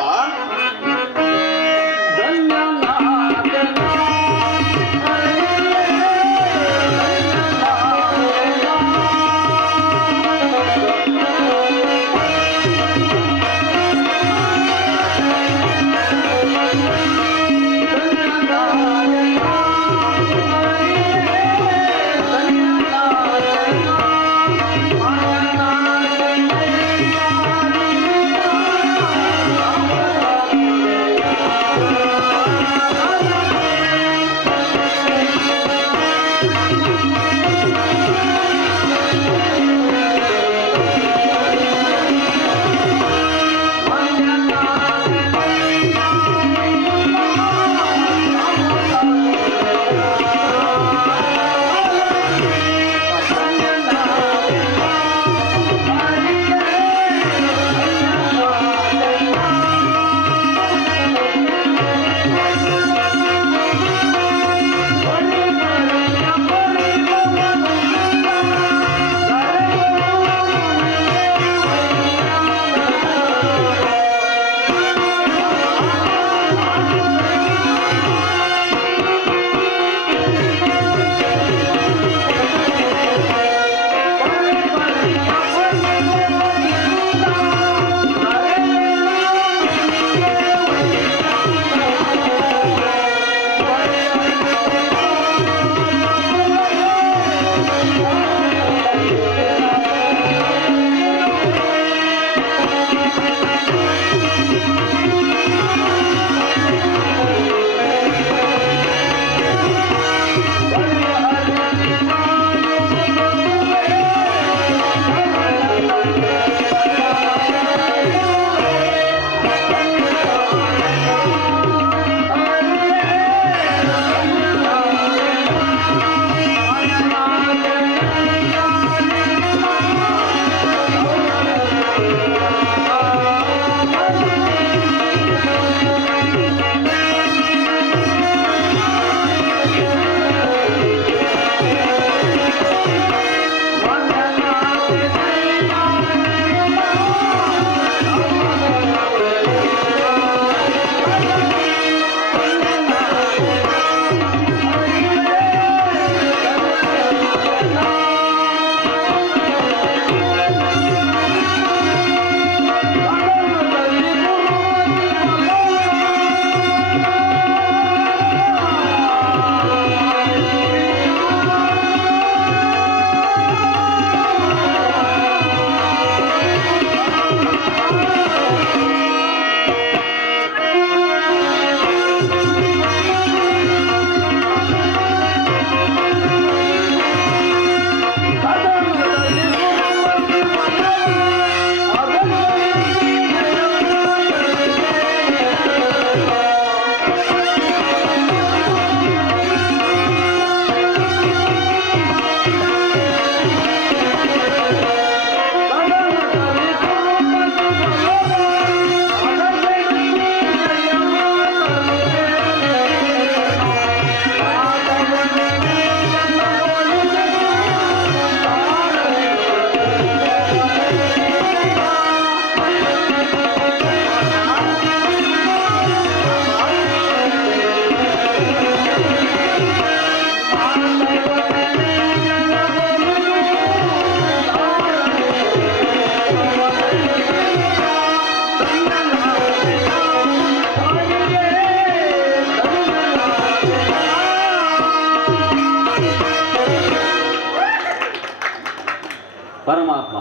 ಪರಮಾತ್ಮ,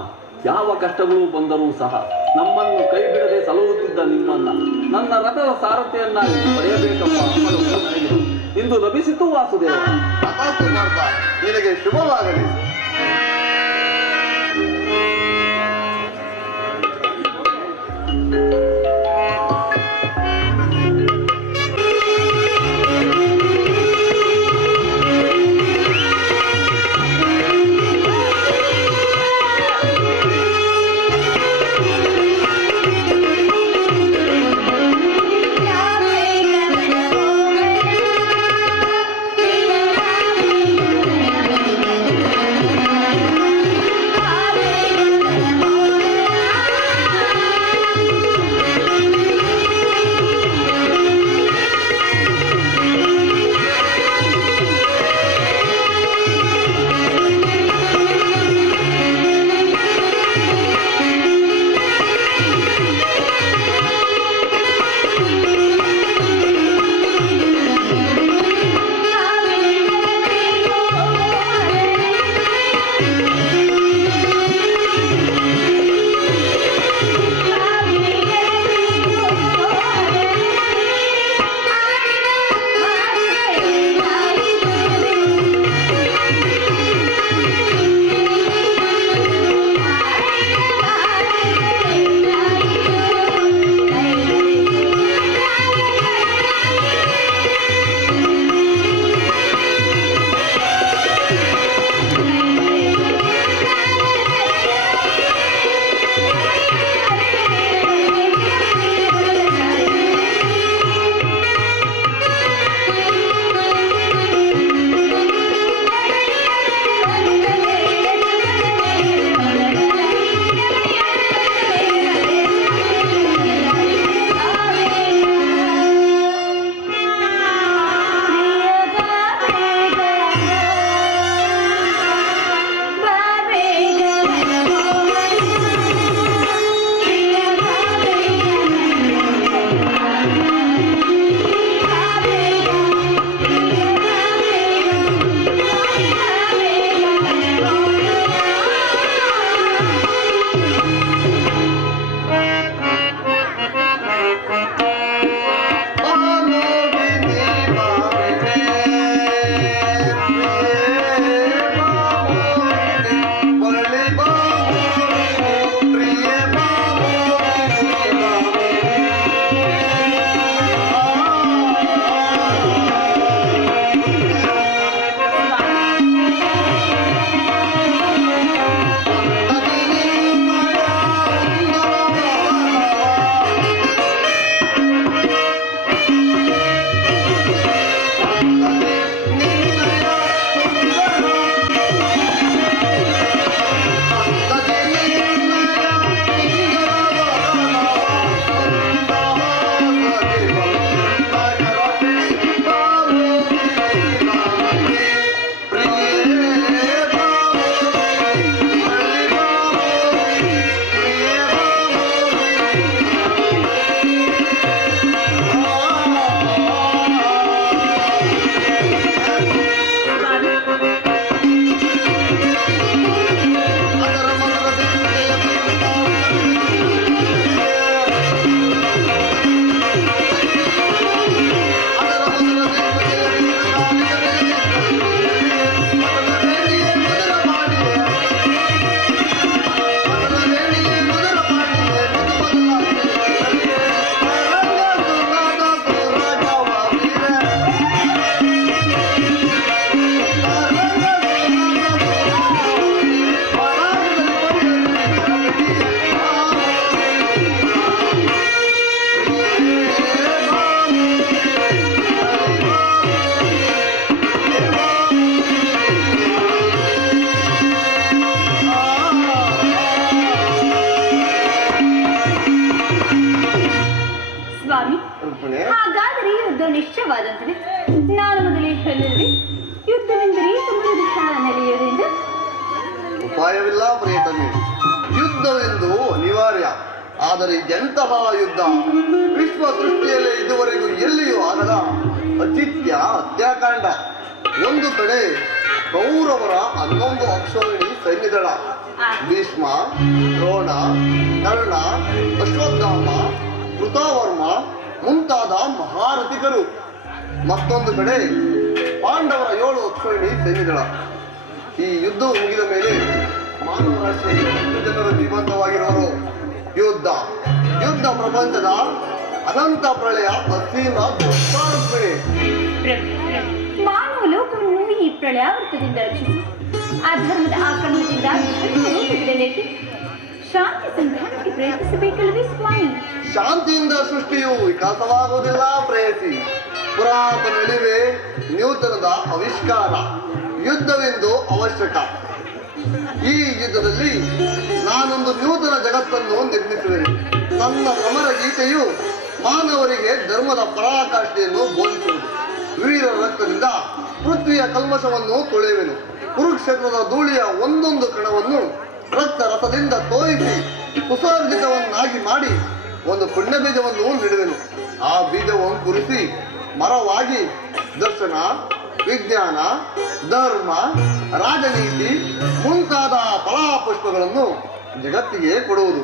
ಯಾವ ಕಷ್ಟಗಳು ಬಂದರೂ ಸಹ ನಮ್ಮನ್ನು ಕೈ ಬಿಡದೆ ಸಲಹುತ್ತಿದ್ದ ನಿಮ್ಮನ್ನ ನನ್ನ ರಥದ ಸಾರಥಿಯನ್ನಾಗಿ ಪಡೆಯಬೇಕಪ್ಪ ನನಗೆ ಇಂದು ಲಭಿಸಿತು ವಾಸುದೇವ. ನಿನಗೆ ಶುಭವಾಗಲಿ. ನಿಶ್ಚಯವಾದಂತಿದೆ. ನಾನು ಮೊದಲೇ ಹೇಳಿದ್ವಿ, ಯುದ್ಧವೆಂದರೆ ಸಮರದ ಕ್ಷಣ ನೆಲೆಯುವುದೆಂದು. ಉಪಾಯವಿಲ್ಲ ಪ್ರಿಯತಮೆ, ಯುದ್ಧವೆಂದು ಅನಿವಾರ್ಯ. ಆದರೆ ಎಂತಹ ಯುದ್ಧ? ವಿಶ್ವ ಸೃಷ್ಟಿಯಲ್ಲಿ ಇದುವರೆಗೂ ಎಲ್ಲಿಯೂ ಆಗದ ಅಚಿತ್ಯ ಹತ್ಯಾಕಾಂಡ. ಒಂದು ಕಡೆ ಕೌರವರ 11 ಅಕ್ಷೋಹಿಣಿ ಸೈನ್ಯದಳ, ಭೀಷ್ಮ, ದ್ರೋಣ, ಕರ್ಣ, ಅಶ್ವತ್ಥಾಮ, ಕೃತವರ್ಮ ಮುಂತಾದ ಮಹಾರಥಿಕರು. ಮತ್ತೊಂದು ಕಡೆ ಪಾಂಡವರ 7 ಅಕ್ಷೋಹಿಣಿ ಸೈನ್ಯದಳ. ಈ ಯುದ್ಧವು ಮುಗಿದ ಮೇಲೆ ಮಾನವ ರಾಶಿಯಲ್ಲಿ 10 ಜನರು ಜೀವಂತವಾಗಿರುವರು. ಯುದ್ಧ ಪ್ರಪಂಚದ ಅನಂತ ಪ್ರಳಯ, ಅಸೀಮ ದುಷ್ಟಾರ್ಪಣೆ. ಮಾನವ ಲೋಕವನ್ನು ಈ ಪ್ರಳಯಾವೃತದಿಂದ ರಕ್ಷಿಸಿ ಅಧರ್ಮದ ಆಕ್ರಮಣದಿಂದ ಬಿಡಲೇಕೆ ಶಾಂತಿ ಸಂಧಾನಕ್ಕೆ ಪ್ರಯತ್ನಿಸಬೇಕಲ್ಲವೇ ಸ್ವಾಮಿ? ಶಾಂತಿಯಿಂದ ಸೃಷ್ಟಿಯು ವಿಕಾಸವಾಗುವುದಿಲ್ಲ ಪ್ರೇಯಸಿ. ಪುರಾತನ ನಿಲುವೆ ನೂತನದ ಆವಿಷ್ಕಾರ. ಯುದ್ಧವೆಂದು ಅವಶ್ಯಕ. ಈ ಯುದ್ಧದಲ್ಲಿ ನಾನೊಂದು ನೂತನ ಜಗತ್ತನ್ನು ನಿರ್ಮಿಸುವೆನು. ನನ್ನ ಸಮರ ಗೀತೆಯು ಮಾನವರಿಗೆ ಧರ್ಮದ ಪರಾಕಾಷ್ಠೆಯನ್ನು ಬೋಧಿಸುವುದು. ವೀರ ರಕ್ತದಿಂದ ಪೃಥ್ವಿಯ ಕಲ್ಮಶವನ್ನು ತೊಳೆಯುವೆನು. ಕುರುಕ್ಷೇತ್ರದ ಧೂಳಿಯ ಒಂದೊಂದು ಕಣವನ್ನು ರಕ್ತ ರಸದಿಂದ ತೋಯಿಸಿ ಸುಸರ್ಜಿತವನ್ನಾಗಿ ಮಾಡಿ ಒಂದು ಪುಣ್ಯ ಬೀಜವನ್ನು ನೀಡುವೆನು. ಆ ಬೀಜವನ್ನು ಕುರಿಸಿ ಮರವಾಗಿ ದರ್ಶನ, ವಿಜ್ಞಾನ, ಧರ್ಮ, ರಾಜನೀತಿ ಮುಂತಾದ ಫಲಾಪುಷ್ಪಗಳನ್ನು ಜಗತ್ತಿಗೆ ಕೊಡುವುದು.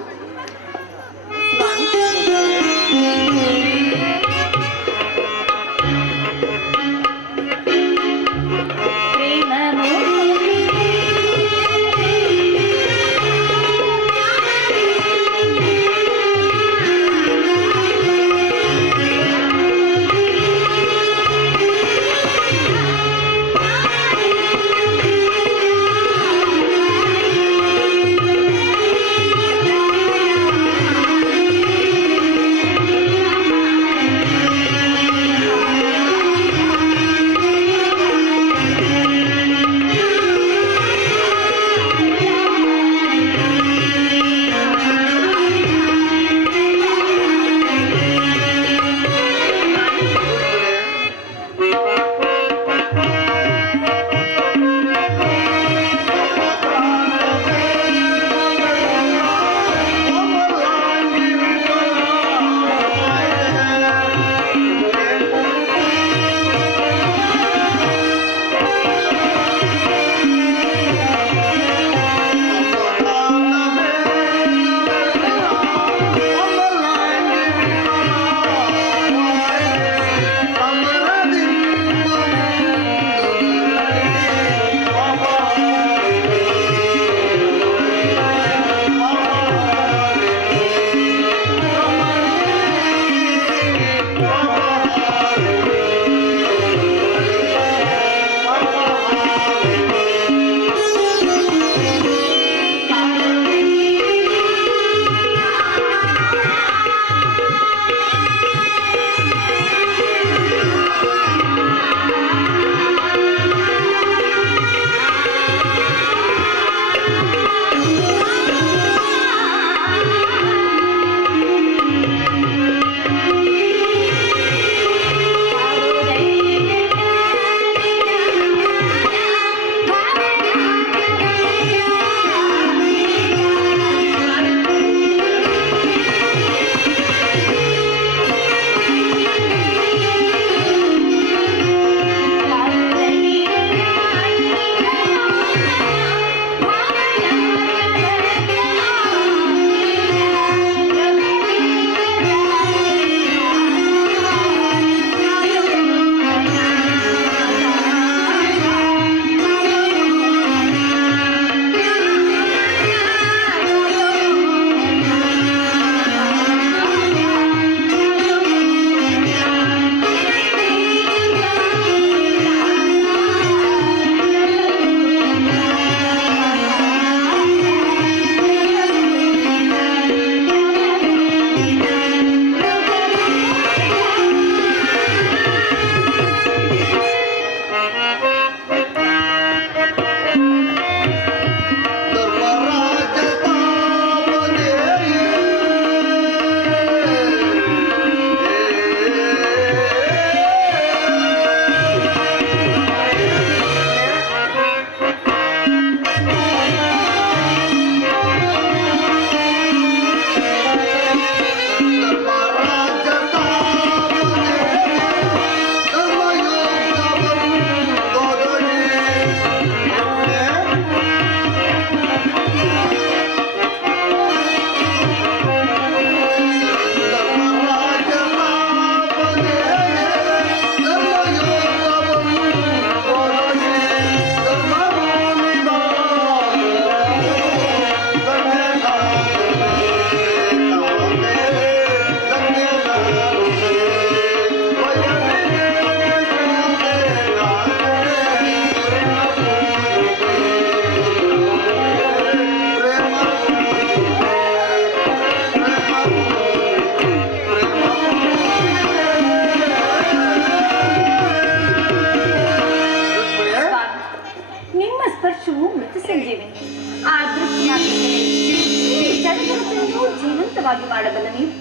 ಜೀವಂತವಾಗಿ ಮಾಡಬಲ್ಲ ನೀವು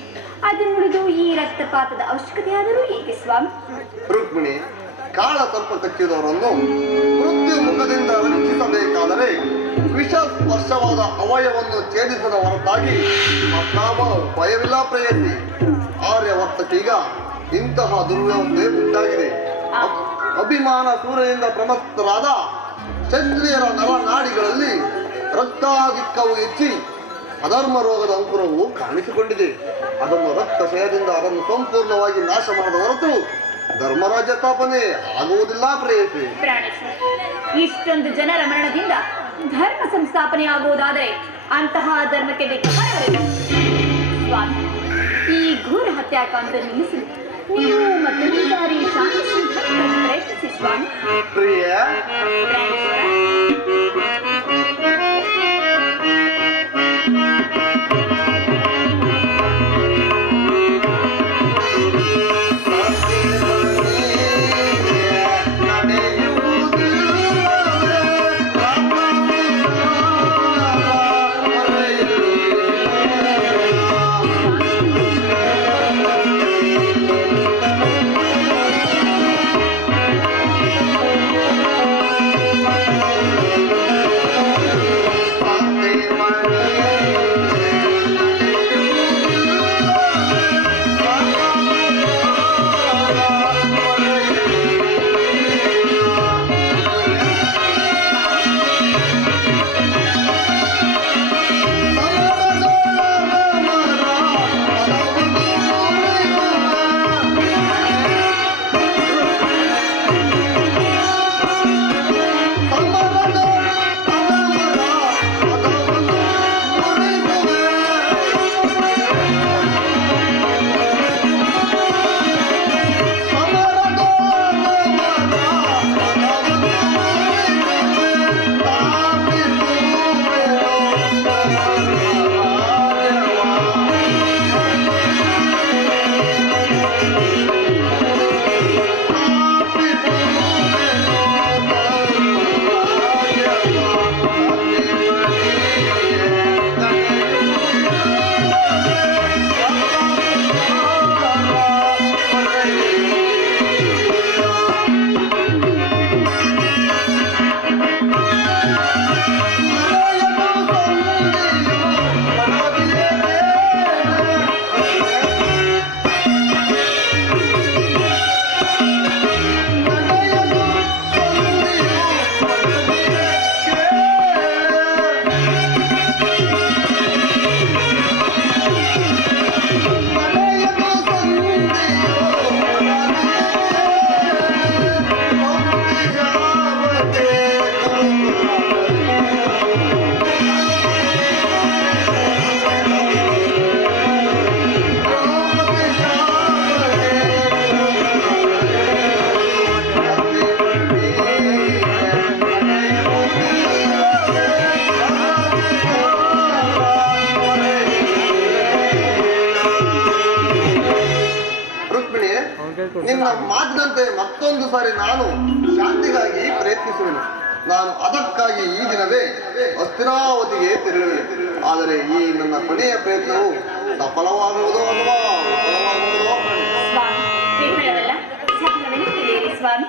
ಅದನ್ನುಳಿದು ಈ ರಕ್ತಪಾತದ ಅವಶ್ಯಕತೆಯಾದರೂ ಏಕೆ ಸ್ವಾಮಿ? ರುಕ್ಮಿಣಿ, ಕಾಳ ಸರ್ಪ ಕಚ್ಚಿದವರನ್ನು ಮೃತ್ಯು ಮುಖದಿಂದ ರಕ್ಷಿಸಬೇಕಾದರೆ ವಿಷ ಸ್ಪರ್ಶವಾದ ಅವಯವನ್ನು ಛೇದಿಸದ ಹೊರತಾಗಿ ಮತ್ತಾವ ಭಯವಿಲ್ಲ ಪ್ರೇಯಸಿ. ಆರ್ಯವರ್ತಕೀಗ ಇಂತಹ ದುರ್ವ್ಯವಸ್ಥೆ ಉಂಟಾಗಿದೆ. ಅಭಿಮಾನ ಸೂರ್ಯದಿಂದ ಪ್ರಮತ್ತರಾದ ಕ್ಷತ್ರಿಯರ ನರನಾಡಿಗಳಲ್ಲಿ ರಕ್ತಾಧಿಕ್ಯವು ಹೆಚ್ಚಿ ಅಧರ್ಮ ರೋಗದ ಅಂಕುರವು ಕಾಣಿಸಿಕೊಂಡಿದೆ. ಅದನ್ನು ರಕ್ತ ಕ್ಷಯದಿಂದ ಅದನ್ನು ಸಂಪೂರ್ಣವಾಗಿ ನಾಶ ಮಾಡದ ಹೊರತು ಧರ್ಮರಾಜ್ಯ ಸ್ಥಾಪನೆ ಆಗುವುದಿಲ್ಲ. ಪ್ರೇಯಸಿ, ಇಷ್ಟೊಂದು ಜನರ ಮರಣದಿಂದ ಧರ್ಮ ಸಂಸ್ಥಾಪನೆ ಆಗುವುದಾದರೆ ಅಂತಹ ಧರ್ಮಕ್ಕೆ ಬೇಕು ಸ್ವಾಮಿ. ಈ ಘೋರ ಹತ್ಯಾಕಾಂತ ನಿಲ್ಲಿಸಲು ನೀವು ಮತ್ತೊಂದು ಸಾರಿ ಶಾಂತಿ ಪ್ರಯತ್ನಿಸಿ ಸ್ವಾಮಿ. ಪ್ರಿಯ ನಿನ್ನ ಮಾತಿನಂತೆ ಮತ್ತೊಂದು ಸಾರಿ ನಾನು ಶಾಂತಿಗಾಗಿ ಪ್ರಯತ್ನಿಸುವೆನು. ನಾನು ಅದಕ್ಕಾಗಿ ಈ ದಿನವೇ ಹಸ್ತಿನಾವತಿಗೆ ತೆರಳುವೆ. ಆದರೆ ಈ ನನ್ನ ಕೊನೆಯ ಪ್ರಯತ್ನವು ಸಫಲವಾಗುವುದೋ ಅಲ್ವಾ ವಿಫಲವಾಗುವುದೋ? ಸ್ವಾಮಿ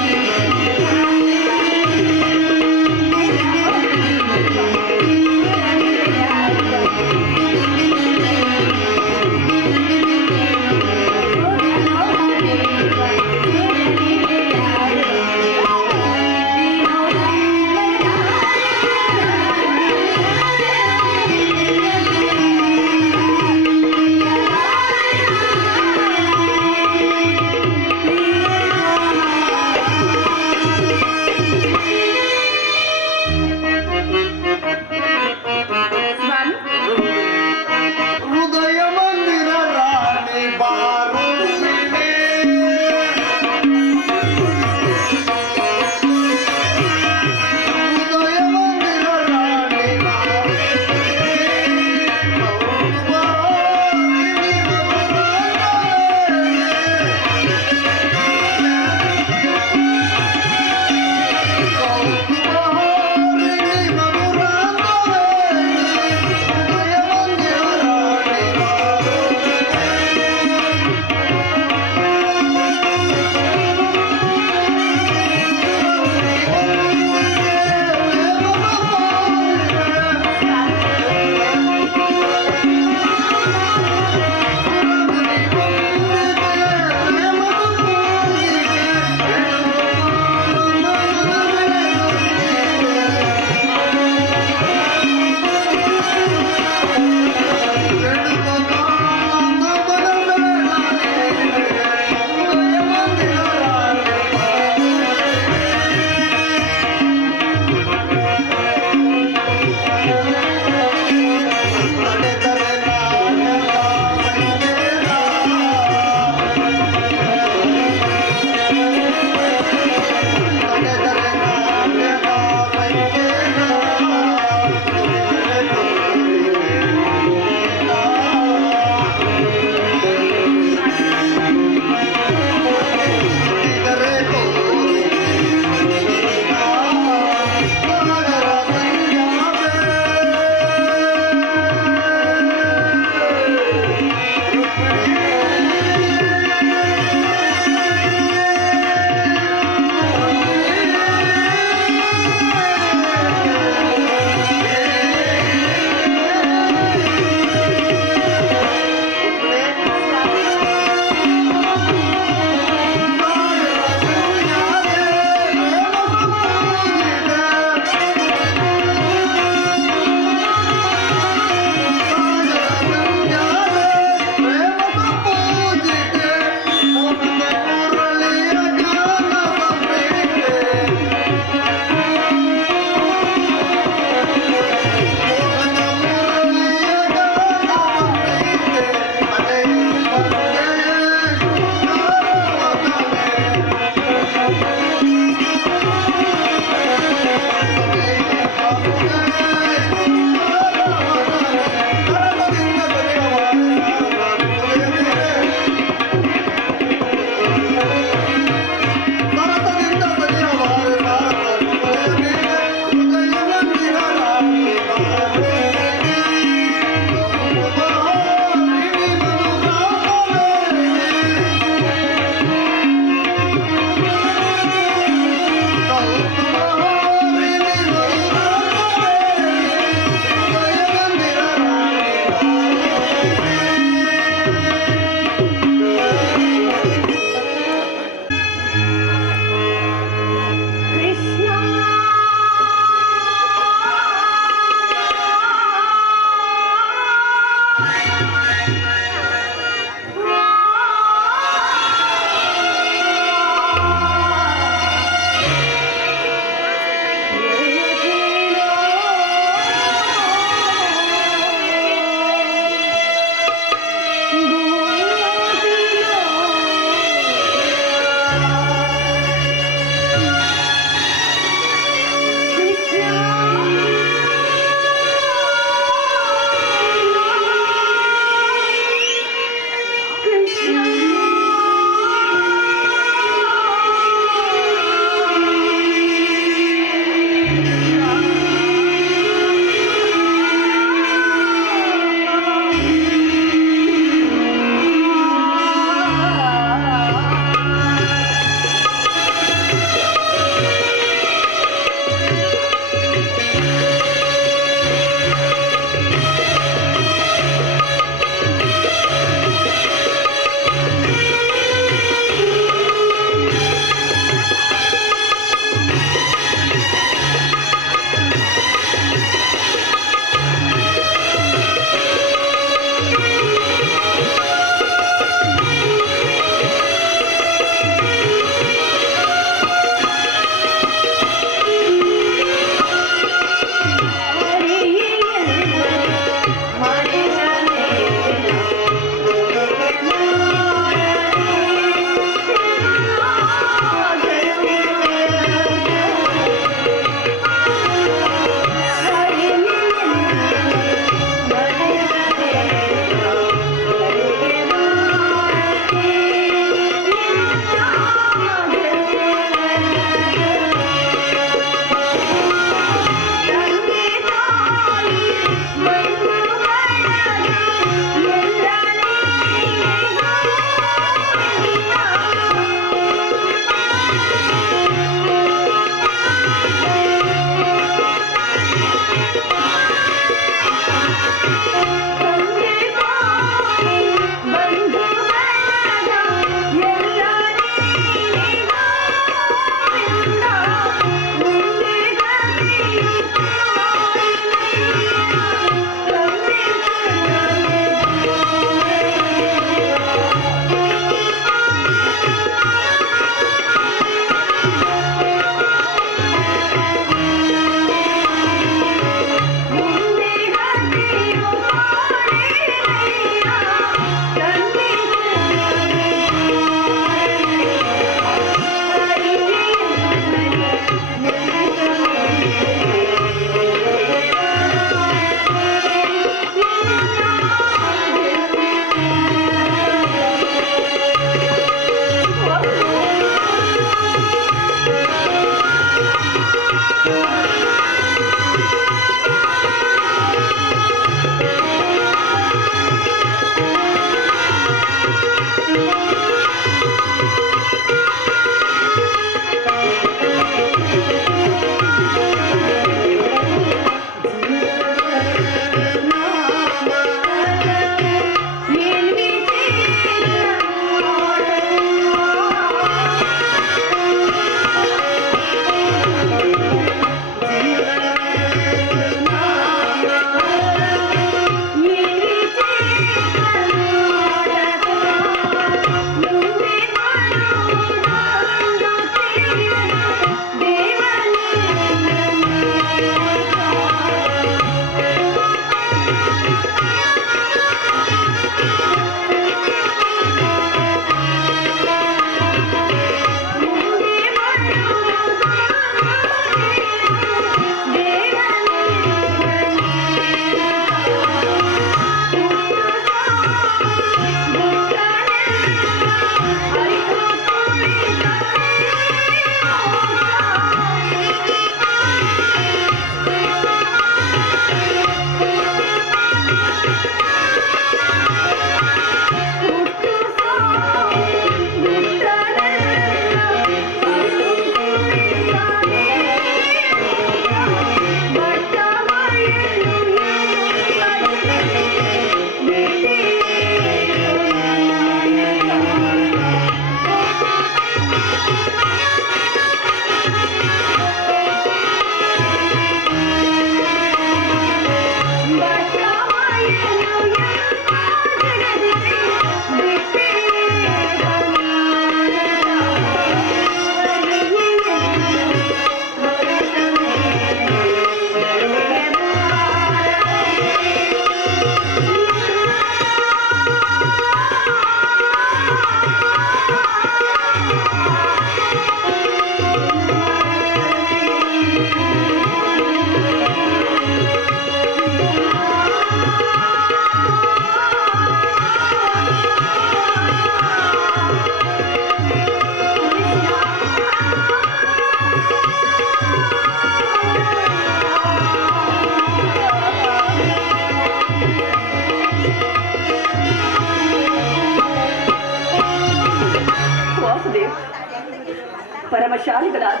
ಪರಮಶಾಲಿಗಳಾದ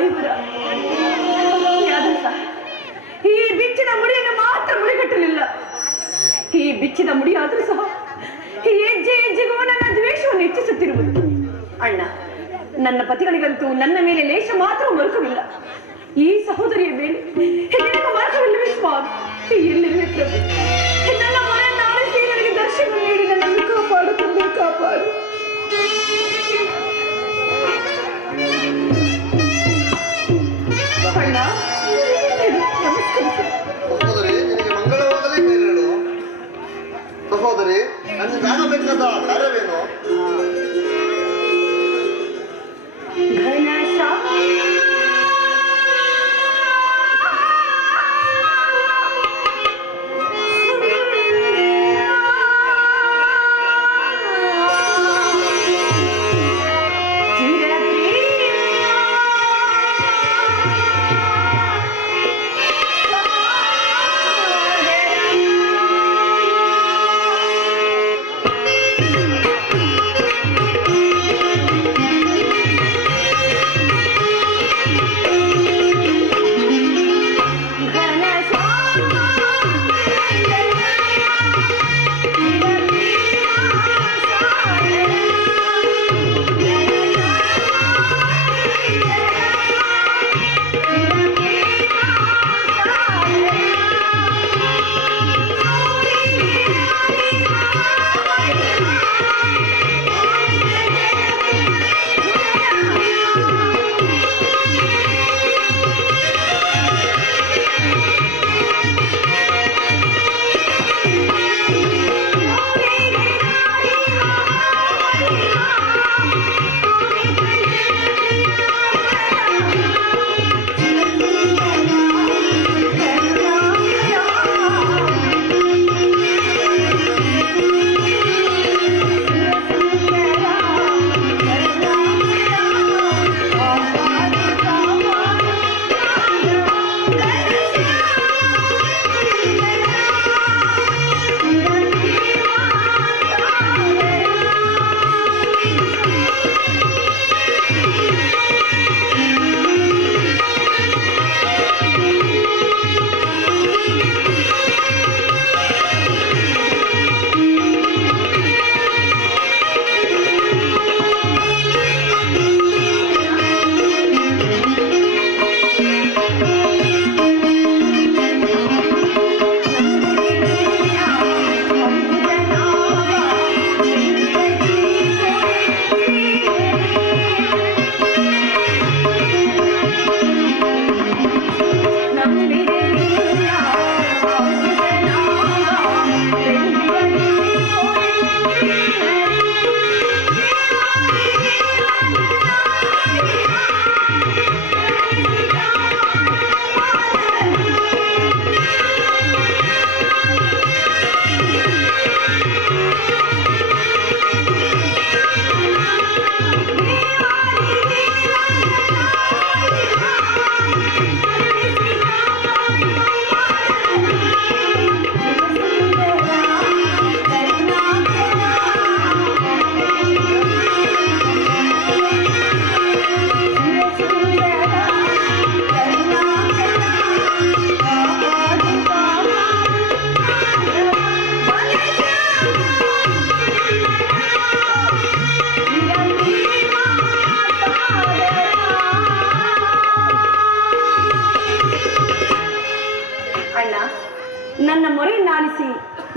ಐವರ ಈ ಬಿಚ್ಚಿನ ಮುಡಿಯನ್ನು ಮಾತ್ರ ಮುಡಿಗಟ್ಟಲಿಲ್ಲ. ಈ ಬಿಚ್ಚಿದ ಮುಡಿಯಾದರೂ ಸಹ ಈ ಹೆಜ್ಜೆ ಹೆಜ್ಜೆಗೂ ನನ್ನ ದ್ವೇಷವನ್ನು ಹೆಚ್ಚಿಸುತ್ತಿರುವುದು. ಅಣ್ಣ, ನನ್ನ ಪತಿಗಳಿಗಂತೂ ನನ್ನ ಮೇಲೆ ಲೇಷ ಮಾತ್ರ ಮರುಕವಿಲ್ಲ. ಈ ಸಹೋದರಿಯ ಮೇಲೆ ಮರುಕವಿಲ್ಲವೇ ಸ್ವಾಮಿ? ಎಲ್ಲಿರುವೆ ಪ್ರಭು, ನನ್ನ ಮನೆಯನ್ನು ಆರಿಸಿ ನನಗೆ ದರ್ಶನ ನೀಡಿ ನನ್ನನ್ನು ಕಾಪಾಡು ತಂದೆ, ಕಾಪಾಡು. ಅಣ್ಣ, ಸಹೋದರಿ, ನಿನಗೆ ಮಂಗಳವಾಗಲಿ ಮೇಲೇಳು. ಸಹೋದರಿ, ನನ್ನ ಆಗಬೇಕಾದ ಕಾರ್ಯವೇನು?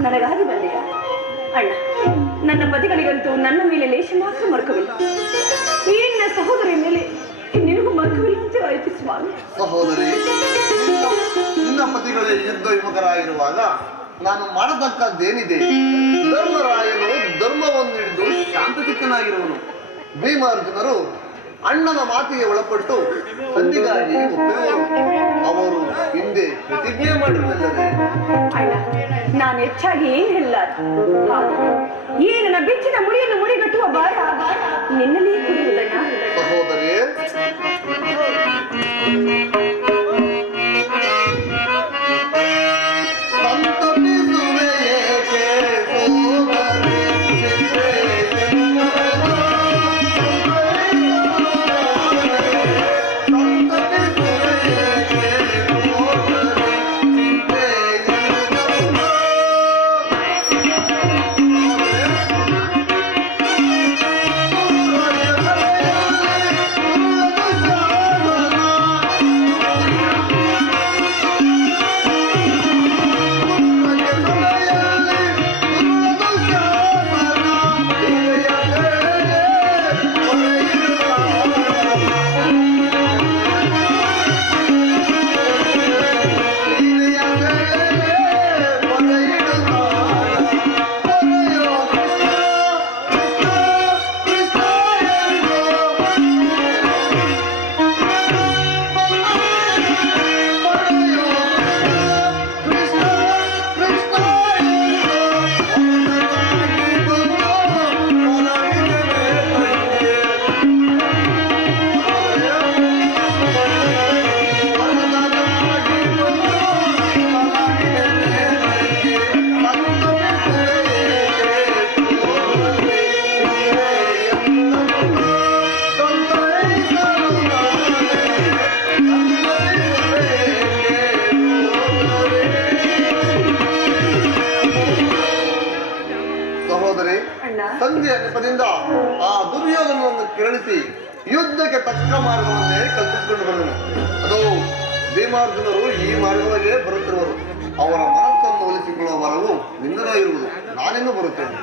ನನಗಾಗಿ ಬಂದೆಯ ಅಣ್ಣ? ನನ್ನ ಪತಿಗಳಿಗಂತೂ ನನ್ನ ಮೇಲೆ ಲೇಷ ಮಾತ್ರ ಮರ್ಕವಿಲ್ಲ. ಈ ನನ್ನ ಸಹೋದರಿಯ ಮೇಲೆ ನಿನಗೂ ಮರ್ಕವಿಲ್ಲ ಅಂತ ಆಯ್ತು ಸ್ವಾಮಿ. ಸಹೋದರಿ, ನಿನ್ನ ಪತಿಗಳೇ ಯುದ್ಧ ವಿಮುಖರಾಗಿರುವಾಗ ನಾನು ಮಾಡತಕ್ಕದ್ದೇನಿದೆ? ಧರ್ಮರಾಯನು ಧರ್ಮವನ್ನು ಹಿಡಿದು ಶಾಂತಚಿತ್ತನಾಗಿರುವನು. ಭೀಮಾರ್ಜುನರು ಅಣ್ಣನ ಮಾತಿಗೆ ಒಳಪಟ್ಟು ಸಂಧಿಗಾಗಿ ಒಪ್ಪಿರುವರು. ಅವರು ಹಿಂದೆ ಪ್ರತಿಜ್ಞೆ ಮಾಡಿರುವುದಲ್ಲದೆ. ಅಣ್ಣ, ನಾನು ಹೆಚ್ಚಾಗಿ ಏನ್ ಹೇಳ, ಈ ನನ್ನ ಬೆಚ್ಚಿನ ಮುಡಿಯನ್ನು ಮುಡಿಗಟ್ಟುವ ಭಾರ ನಿನ್ನಲ್ಲಿಯೇ ಕುಡಿಯುವುದಣ್ಣ. ಸಹೋದರಿ, ಸಂಧಿಯ ನೆಪದಿಂದ ಆ ದುರ್ಯೋಧನವನ್ನು ಕೆರಳಿಸಿ ಯುದ್ಧಕ್ಕೆ ತಕ್ಕ ಮಾರ್ಗವನ್ನೇ ಕಲ್ಪಿಸಿಕೊಂಡು ಬಂದನು. ಅದು ಭೀಮಾರ್ಜುನರು ಈ ಮಾರ್ಗವಾಗಿ ಬರುತ್ತಿರುವರು. ಅವರ ಮನಸ್ಸನ್ನು ಒಲಿಸಿಕೊಳ್ಳುವ ವರವು ನಿನ್ನದಾಗಿರುವುದು. ನಾನಿನ್ನೂ ಬರುತ್ತೇನೆ.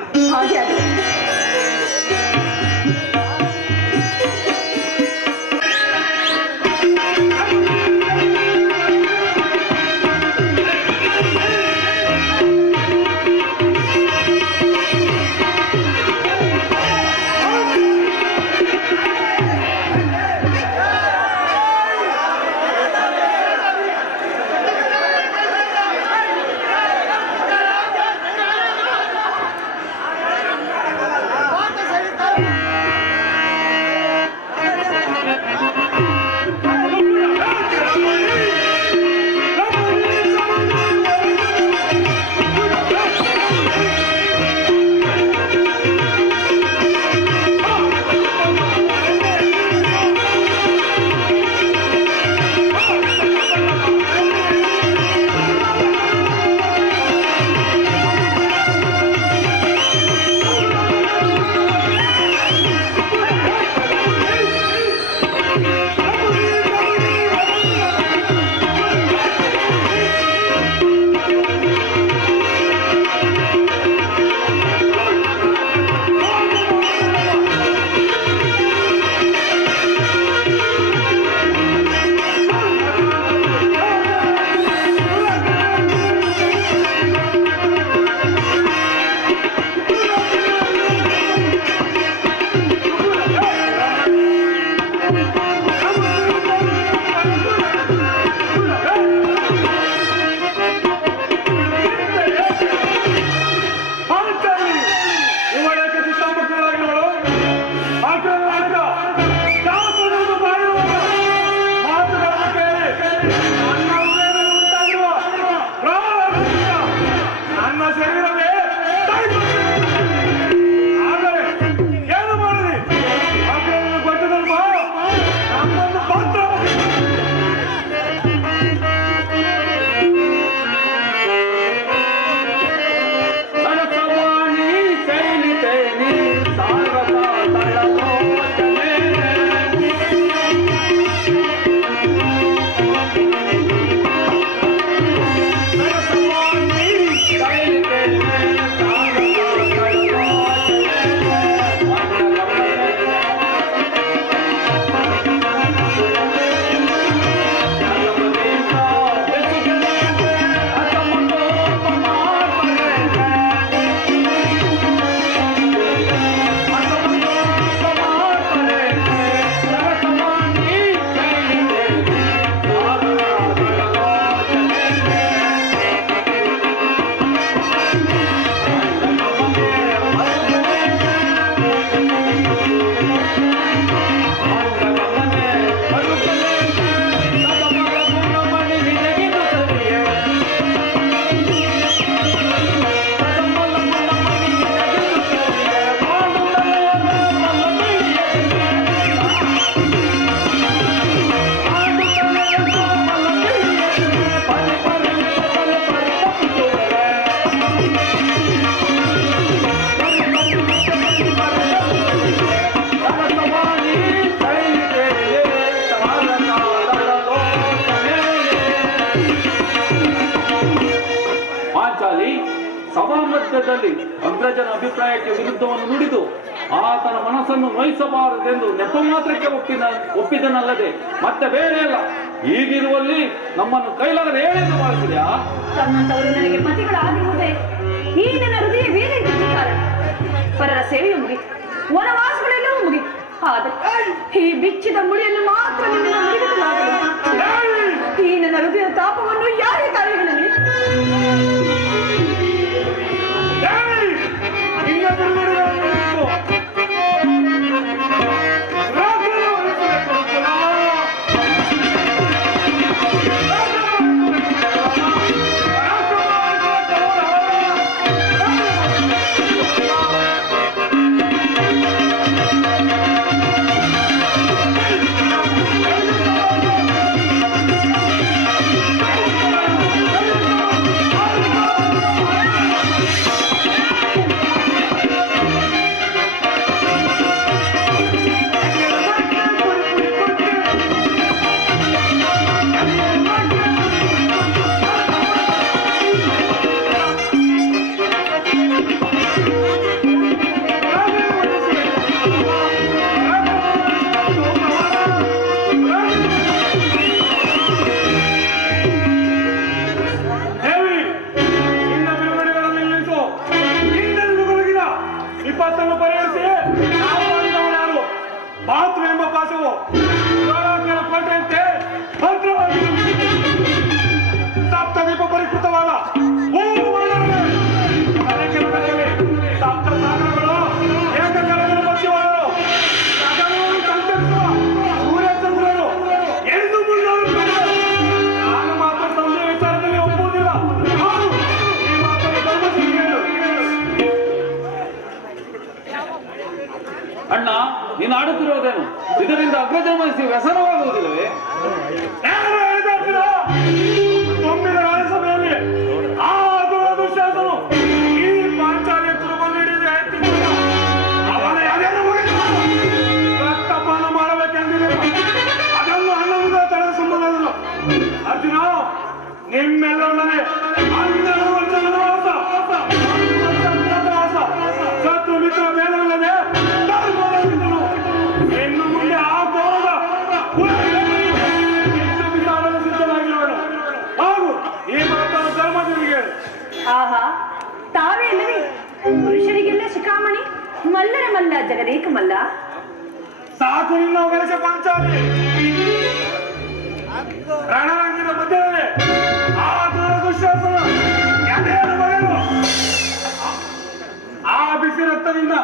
ಸಭಾಮಧ್ಯದಲ್ಲಿ ಅಗ್ರಜನ ಅಭಿಪ್ರಾಯಕ್ಕೆ ವಿರುದ್ಧವನ್ನು ನುಡಿದು ಆತನ ಮನಸ್ಸನ್ನು ನೋಯಿಸಬಾರದೆಂದು ನೆಪ ಮಾತ್ರಕ್ಕೆ ಒಪ್ಪಿದನಲ್ಲದೆ ಮತ್ತೆ ಬೇರೆ ಅಲ್ಲ. ಈಗಿರುವಲ್ಲಿ ನಮ್ಮನ್ನು ಕೈಲಾಗದ ಏನೆಂದು ಭಾವಿಸಿದ್ಯಾ? ತಮ್ಮಂತವರು ನನಗೆ ಪತಿಗಳಾಗಿರುವುದೇ ಈ ನನ್ನ ಹೃದಯ ಬೇರೆ ಕಾರಣ. ಪರರ ಸೇವೆಯು ಮುಗಿತು, ವನವಾಸಗಳೆಲ್ಲವೂ ಮುಗಿತು. ಆದರೆ ಈ ಬಿಚ್ಚಿದ ಮುಡಿಯನ್ನು ಮಾತ್ರ ನಿನ್ನ ಮುಡಿಗಟ್ಟಲಾಗದು. ಈ ನನ್ನ ಹೃದಯ ತಾಪವನ್ನು ಯಾರೇ ಕಾರ್ಯಗಳಲ್ಲಿ ಅಣ್ಣ, ನೀನು ಆಡುತ್ತಿರುವುದೇನು? ಇದರಿಂದ ಅಗ್ರಜನ ಮನಸ್ಸಿಗೆ ವ್ಯಸನವಾಗುವುದಿಲ್ಲವೇ? ರಾಜ್ಯಸಭೆಯಲ್ಲಿ ಆ ದುಶ್ಯಾಸನು ಈ ಪಾಂಚಾಲಿಯ ಕುರುಬನ್ನು ಹಿಡಿದು ಅವನ ರಕ್ತಪಾನ ಮಾಡಬೇಕೆಂದಿದೆ. ಅದನ್ನು ಅಣ್ಣನಿಂದ ತಡೆದ ಸಂಬಂಧಗಳು. ಅರ್ಜುನ, ನಿಮ್ಮೆಲ್ಲರೊಡನೆ 12 ವರ್ಷದ ವನವಾಸ, ಶತ್ರು ಮಿತ್ರ ಭೇದವಿಲ್ಲದೆ ಇನ್ನು ಮುಂದೆ ಆ ಗೌರವ ಸಿದ್ಧವಾಗಿರೋಣ. ಹಾಗೂ ಈ ಮಾತನ್ನು ಧರ್ಮಜನಿಗೆ ಆಹಾ, ತಾವೇ ಇಲ್ಲವೇ ಪುರುಷರಿಗೆಲ್ಲ ಶಿಖಾಮಣಿ, ಮಲ್ಲರ ಮಲ್ಲ ಜಗದೇಕ ಮಲ್ಲ. ಸಾಕು ನಿನ್ನ ಕೆಲಸ ಪಾಂಚಾಲಿ. ರಣರಂಗಿನ ಮಧ್ಯದಲ್ಲಿ ಆ ದುಶ್ಯಾಸನ ಎದೆಯನ್ನು ಬಗೆದು ಆ ಬಿಸಿ ರಕ್ತದಿಂದ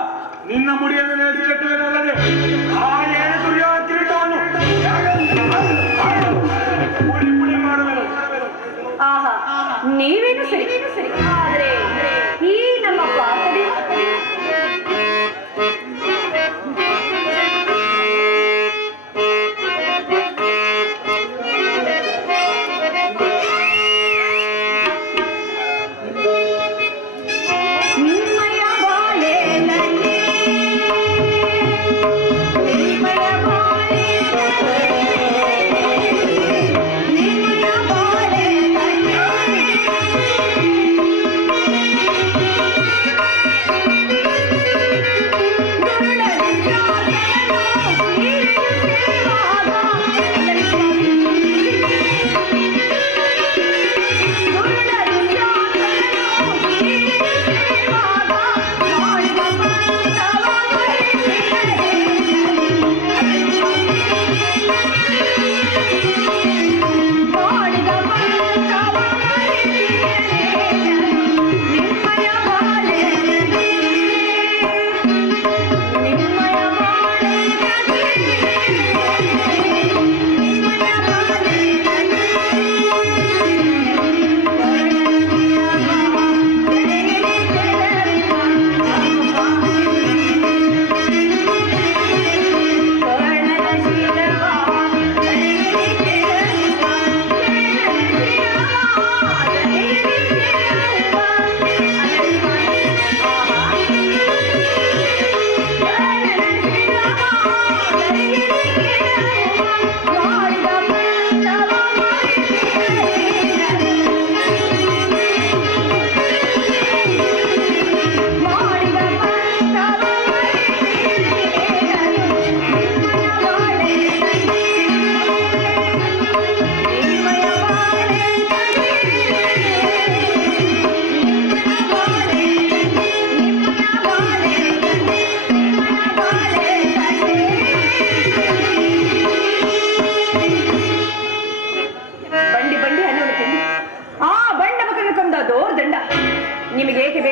ನಿನ್ನ ಮುಡಿಯನ್ನು ನೇಸಿಟ್ಟುವುದಲ್ಲದೆ ಆ ಏಳು ತುರಿಯ ಕಿರೀಟವನ್ನು ಪುಡಿ ಪುಡಿ ಮಾಡುವೆನು. ಆಹಾ, ನೀವೇನು ಸರಿ, ಆದರೆ ಈ ನಮ್ಮ ಪಾತಡಿ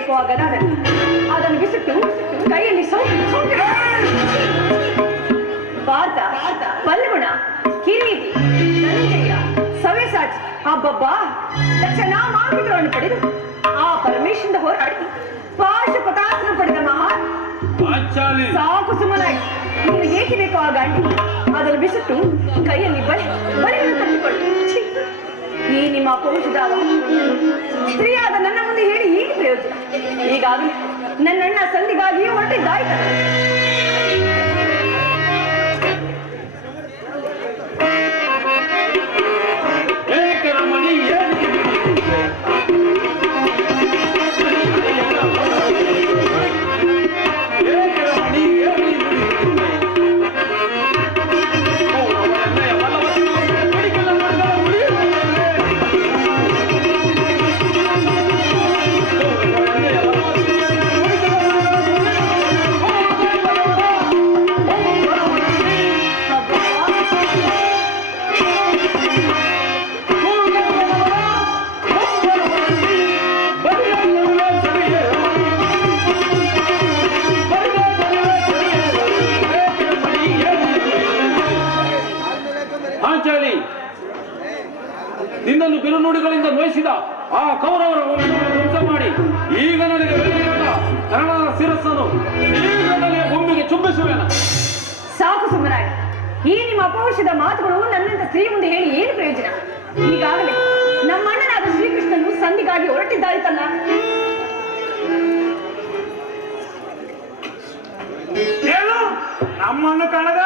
ಬೇಕೋ ಆ ಗದಾದಲ್ಲಿ ಅದನ್ನು ಬಿಸಿಟ್ಟು ಕೈಯಲ್ಲಿ ಸೌಖ್ಯ ಪಾರ್ಥ ಪಲ್ಗುಣ ಕಿರೀಟಿ ಧನಂಜಯ ಸವ್ಯಸಾಚಿ ಹಬ್ಬಬ್ಬಾ ತಕ್ಷಣ ಮಾರ್ಗಗಳನ್ನು ಪಡೆದು ಆ ಪರಮೇಶ್ವರದ ಹೋರಾಡಿ ಪಾಶುಪತಾಸ್ತ್ರ ಪಡೆದ ಮಹಾನ್ ಸಾಕು ಸುಮ್ಮನಾಗಿ ನೀನು ಏಕೆ ಬೇಕೋ ಆ ಗಾಂಡಿ ಅದನ್ನು ಬಿಸಿಟ್ಟು ಕೈಯಲ್ಲಿ ಬಳೆಯನ್ನು ತಟ್ಟಿಕೊಳ್ಳಿ. ಈ ನಿಮ್ಮ ಪೌರುಷದ ಸ್ತ್ರೀಯಾದ ನನ್ನ ಮುಂದೆ ಹೇಳಿ ಏನು ಪ್ರಯೋಜನ? ಈಗಾಗಲೇ ನನ್ನಣ್ಣ ಸಂಧಿಗಾಗಿಯೂ ಹೊರಟಿದ್ದಾಯ್ತಲ್ಲ. ನಿನ್ನನ್ನು ಬಿರುನುಡಿಗಳಿಂದ ನೋಯಿಸಿದ ಆ ಕೌರವರ ಧ್ವಂಸ ಮಾಡಿ ಈಗ ನನಗೆ ಕನ್ನಡದ ಶಿರಸ್ಸನ್ನು ಭೂಮಿಗೆ ಚುಂಬಿಸುವೇನ. ಸಾಕು ಸುಮ್ಮನಾಗಿ. ಈ ನಿಮ್ಮ ಅಪೌರುಷದ ಮಾತುಗಳು ನನ್ನಂತ ಸ್ತ್ರೀ ಮುಂದೆ ಹೇಳಿ ಏನು ಪ್ರಯೋಜನ? ಈಗಾಗಲೇ ನಮ್ಮಣ್ಣನಾದ ಶ್ರೀಕೃಷ್ಣನು ಸಂಧಿಗಾಗಿ ಹೊರಟಿದ್ದಾಯ್ತಲ್ಲ. ಏನು ನಮ್ಮನ್ನು ಕಾಣದ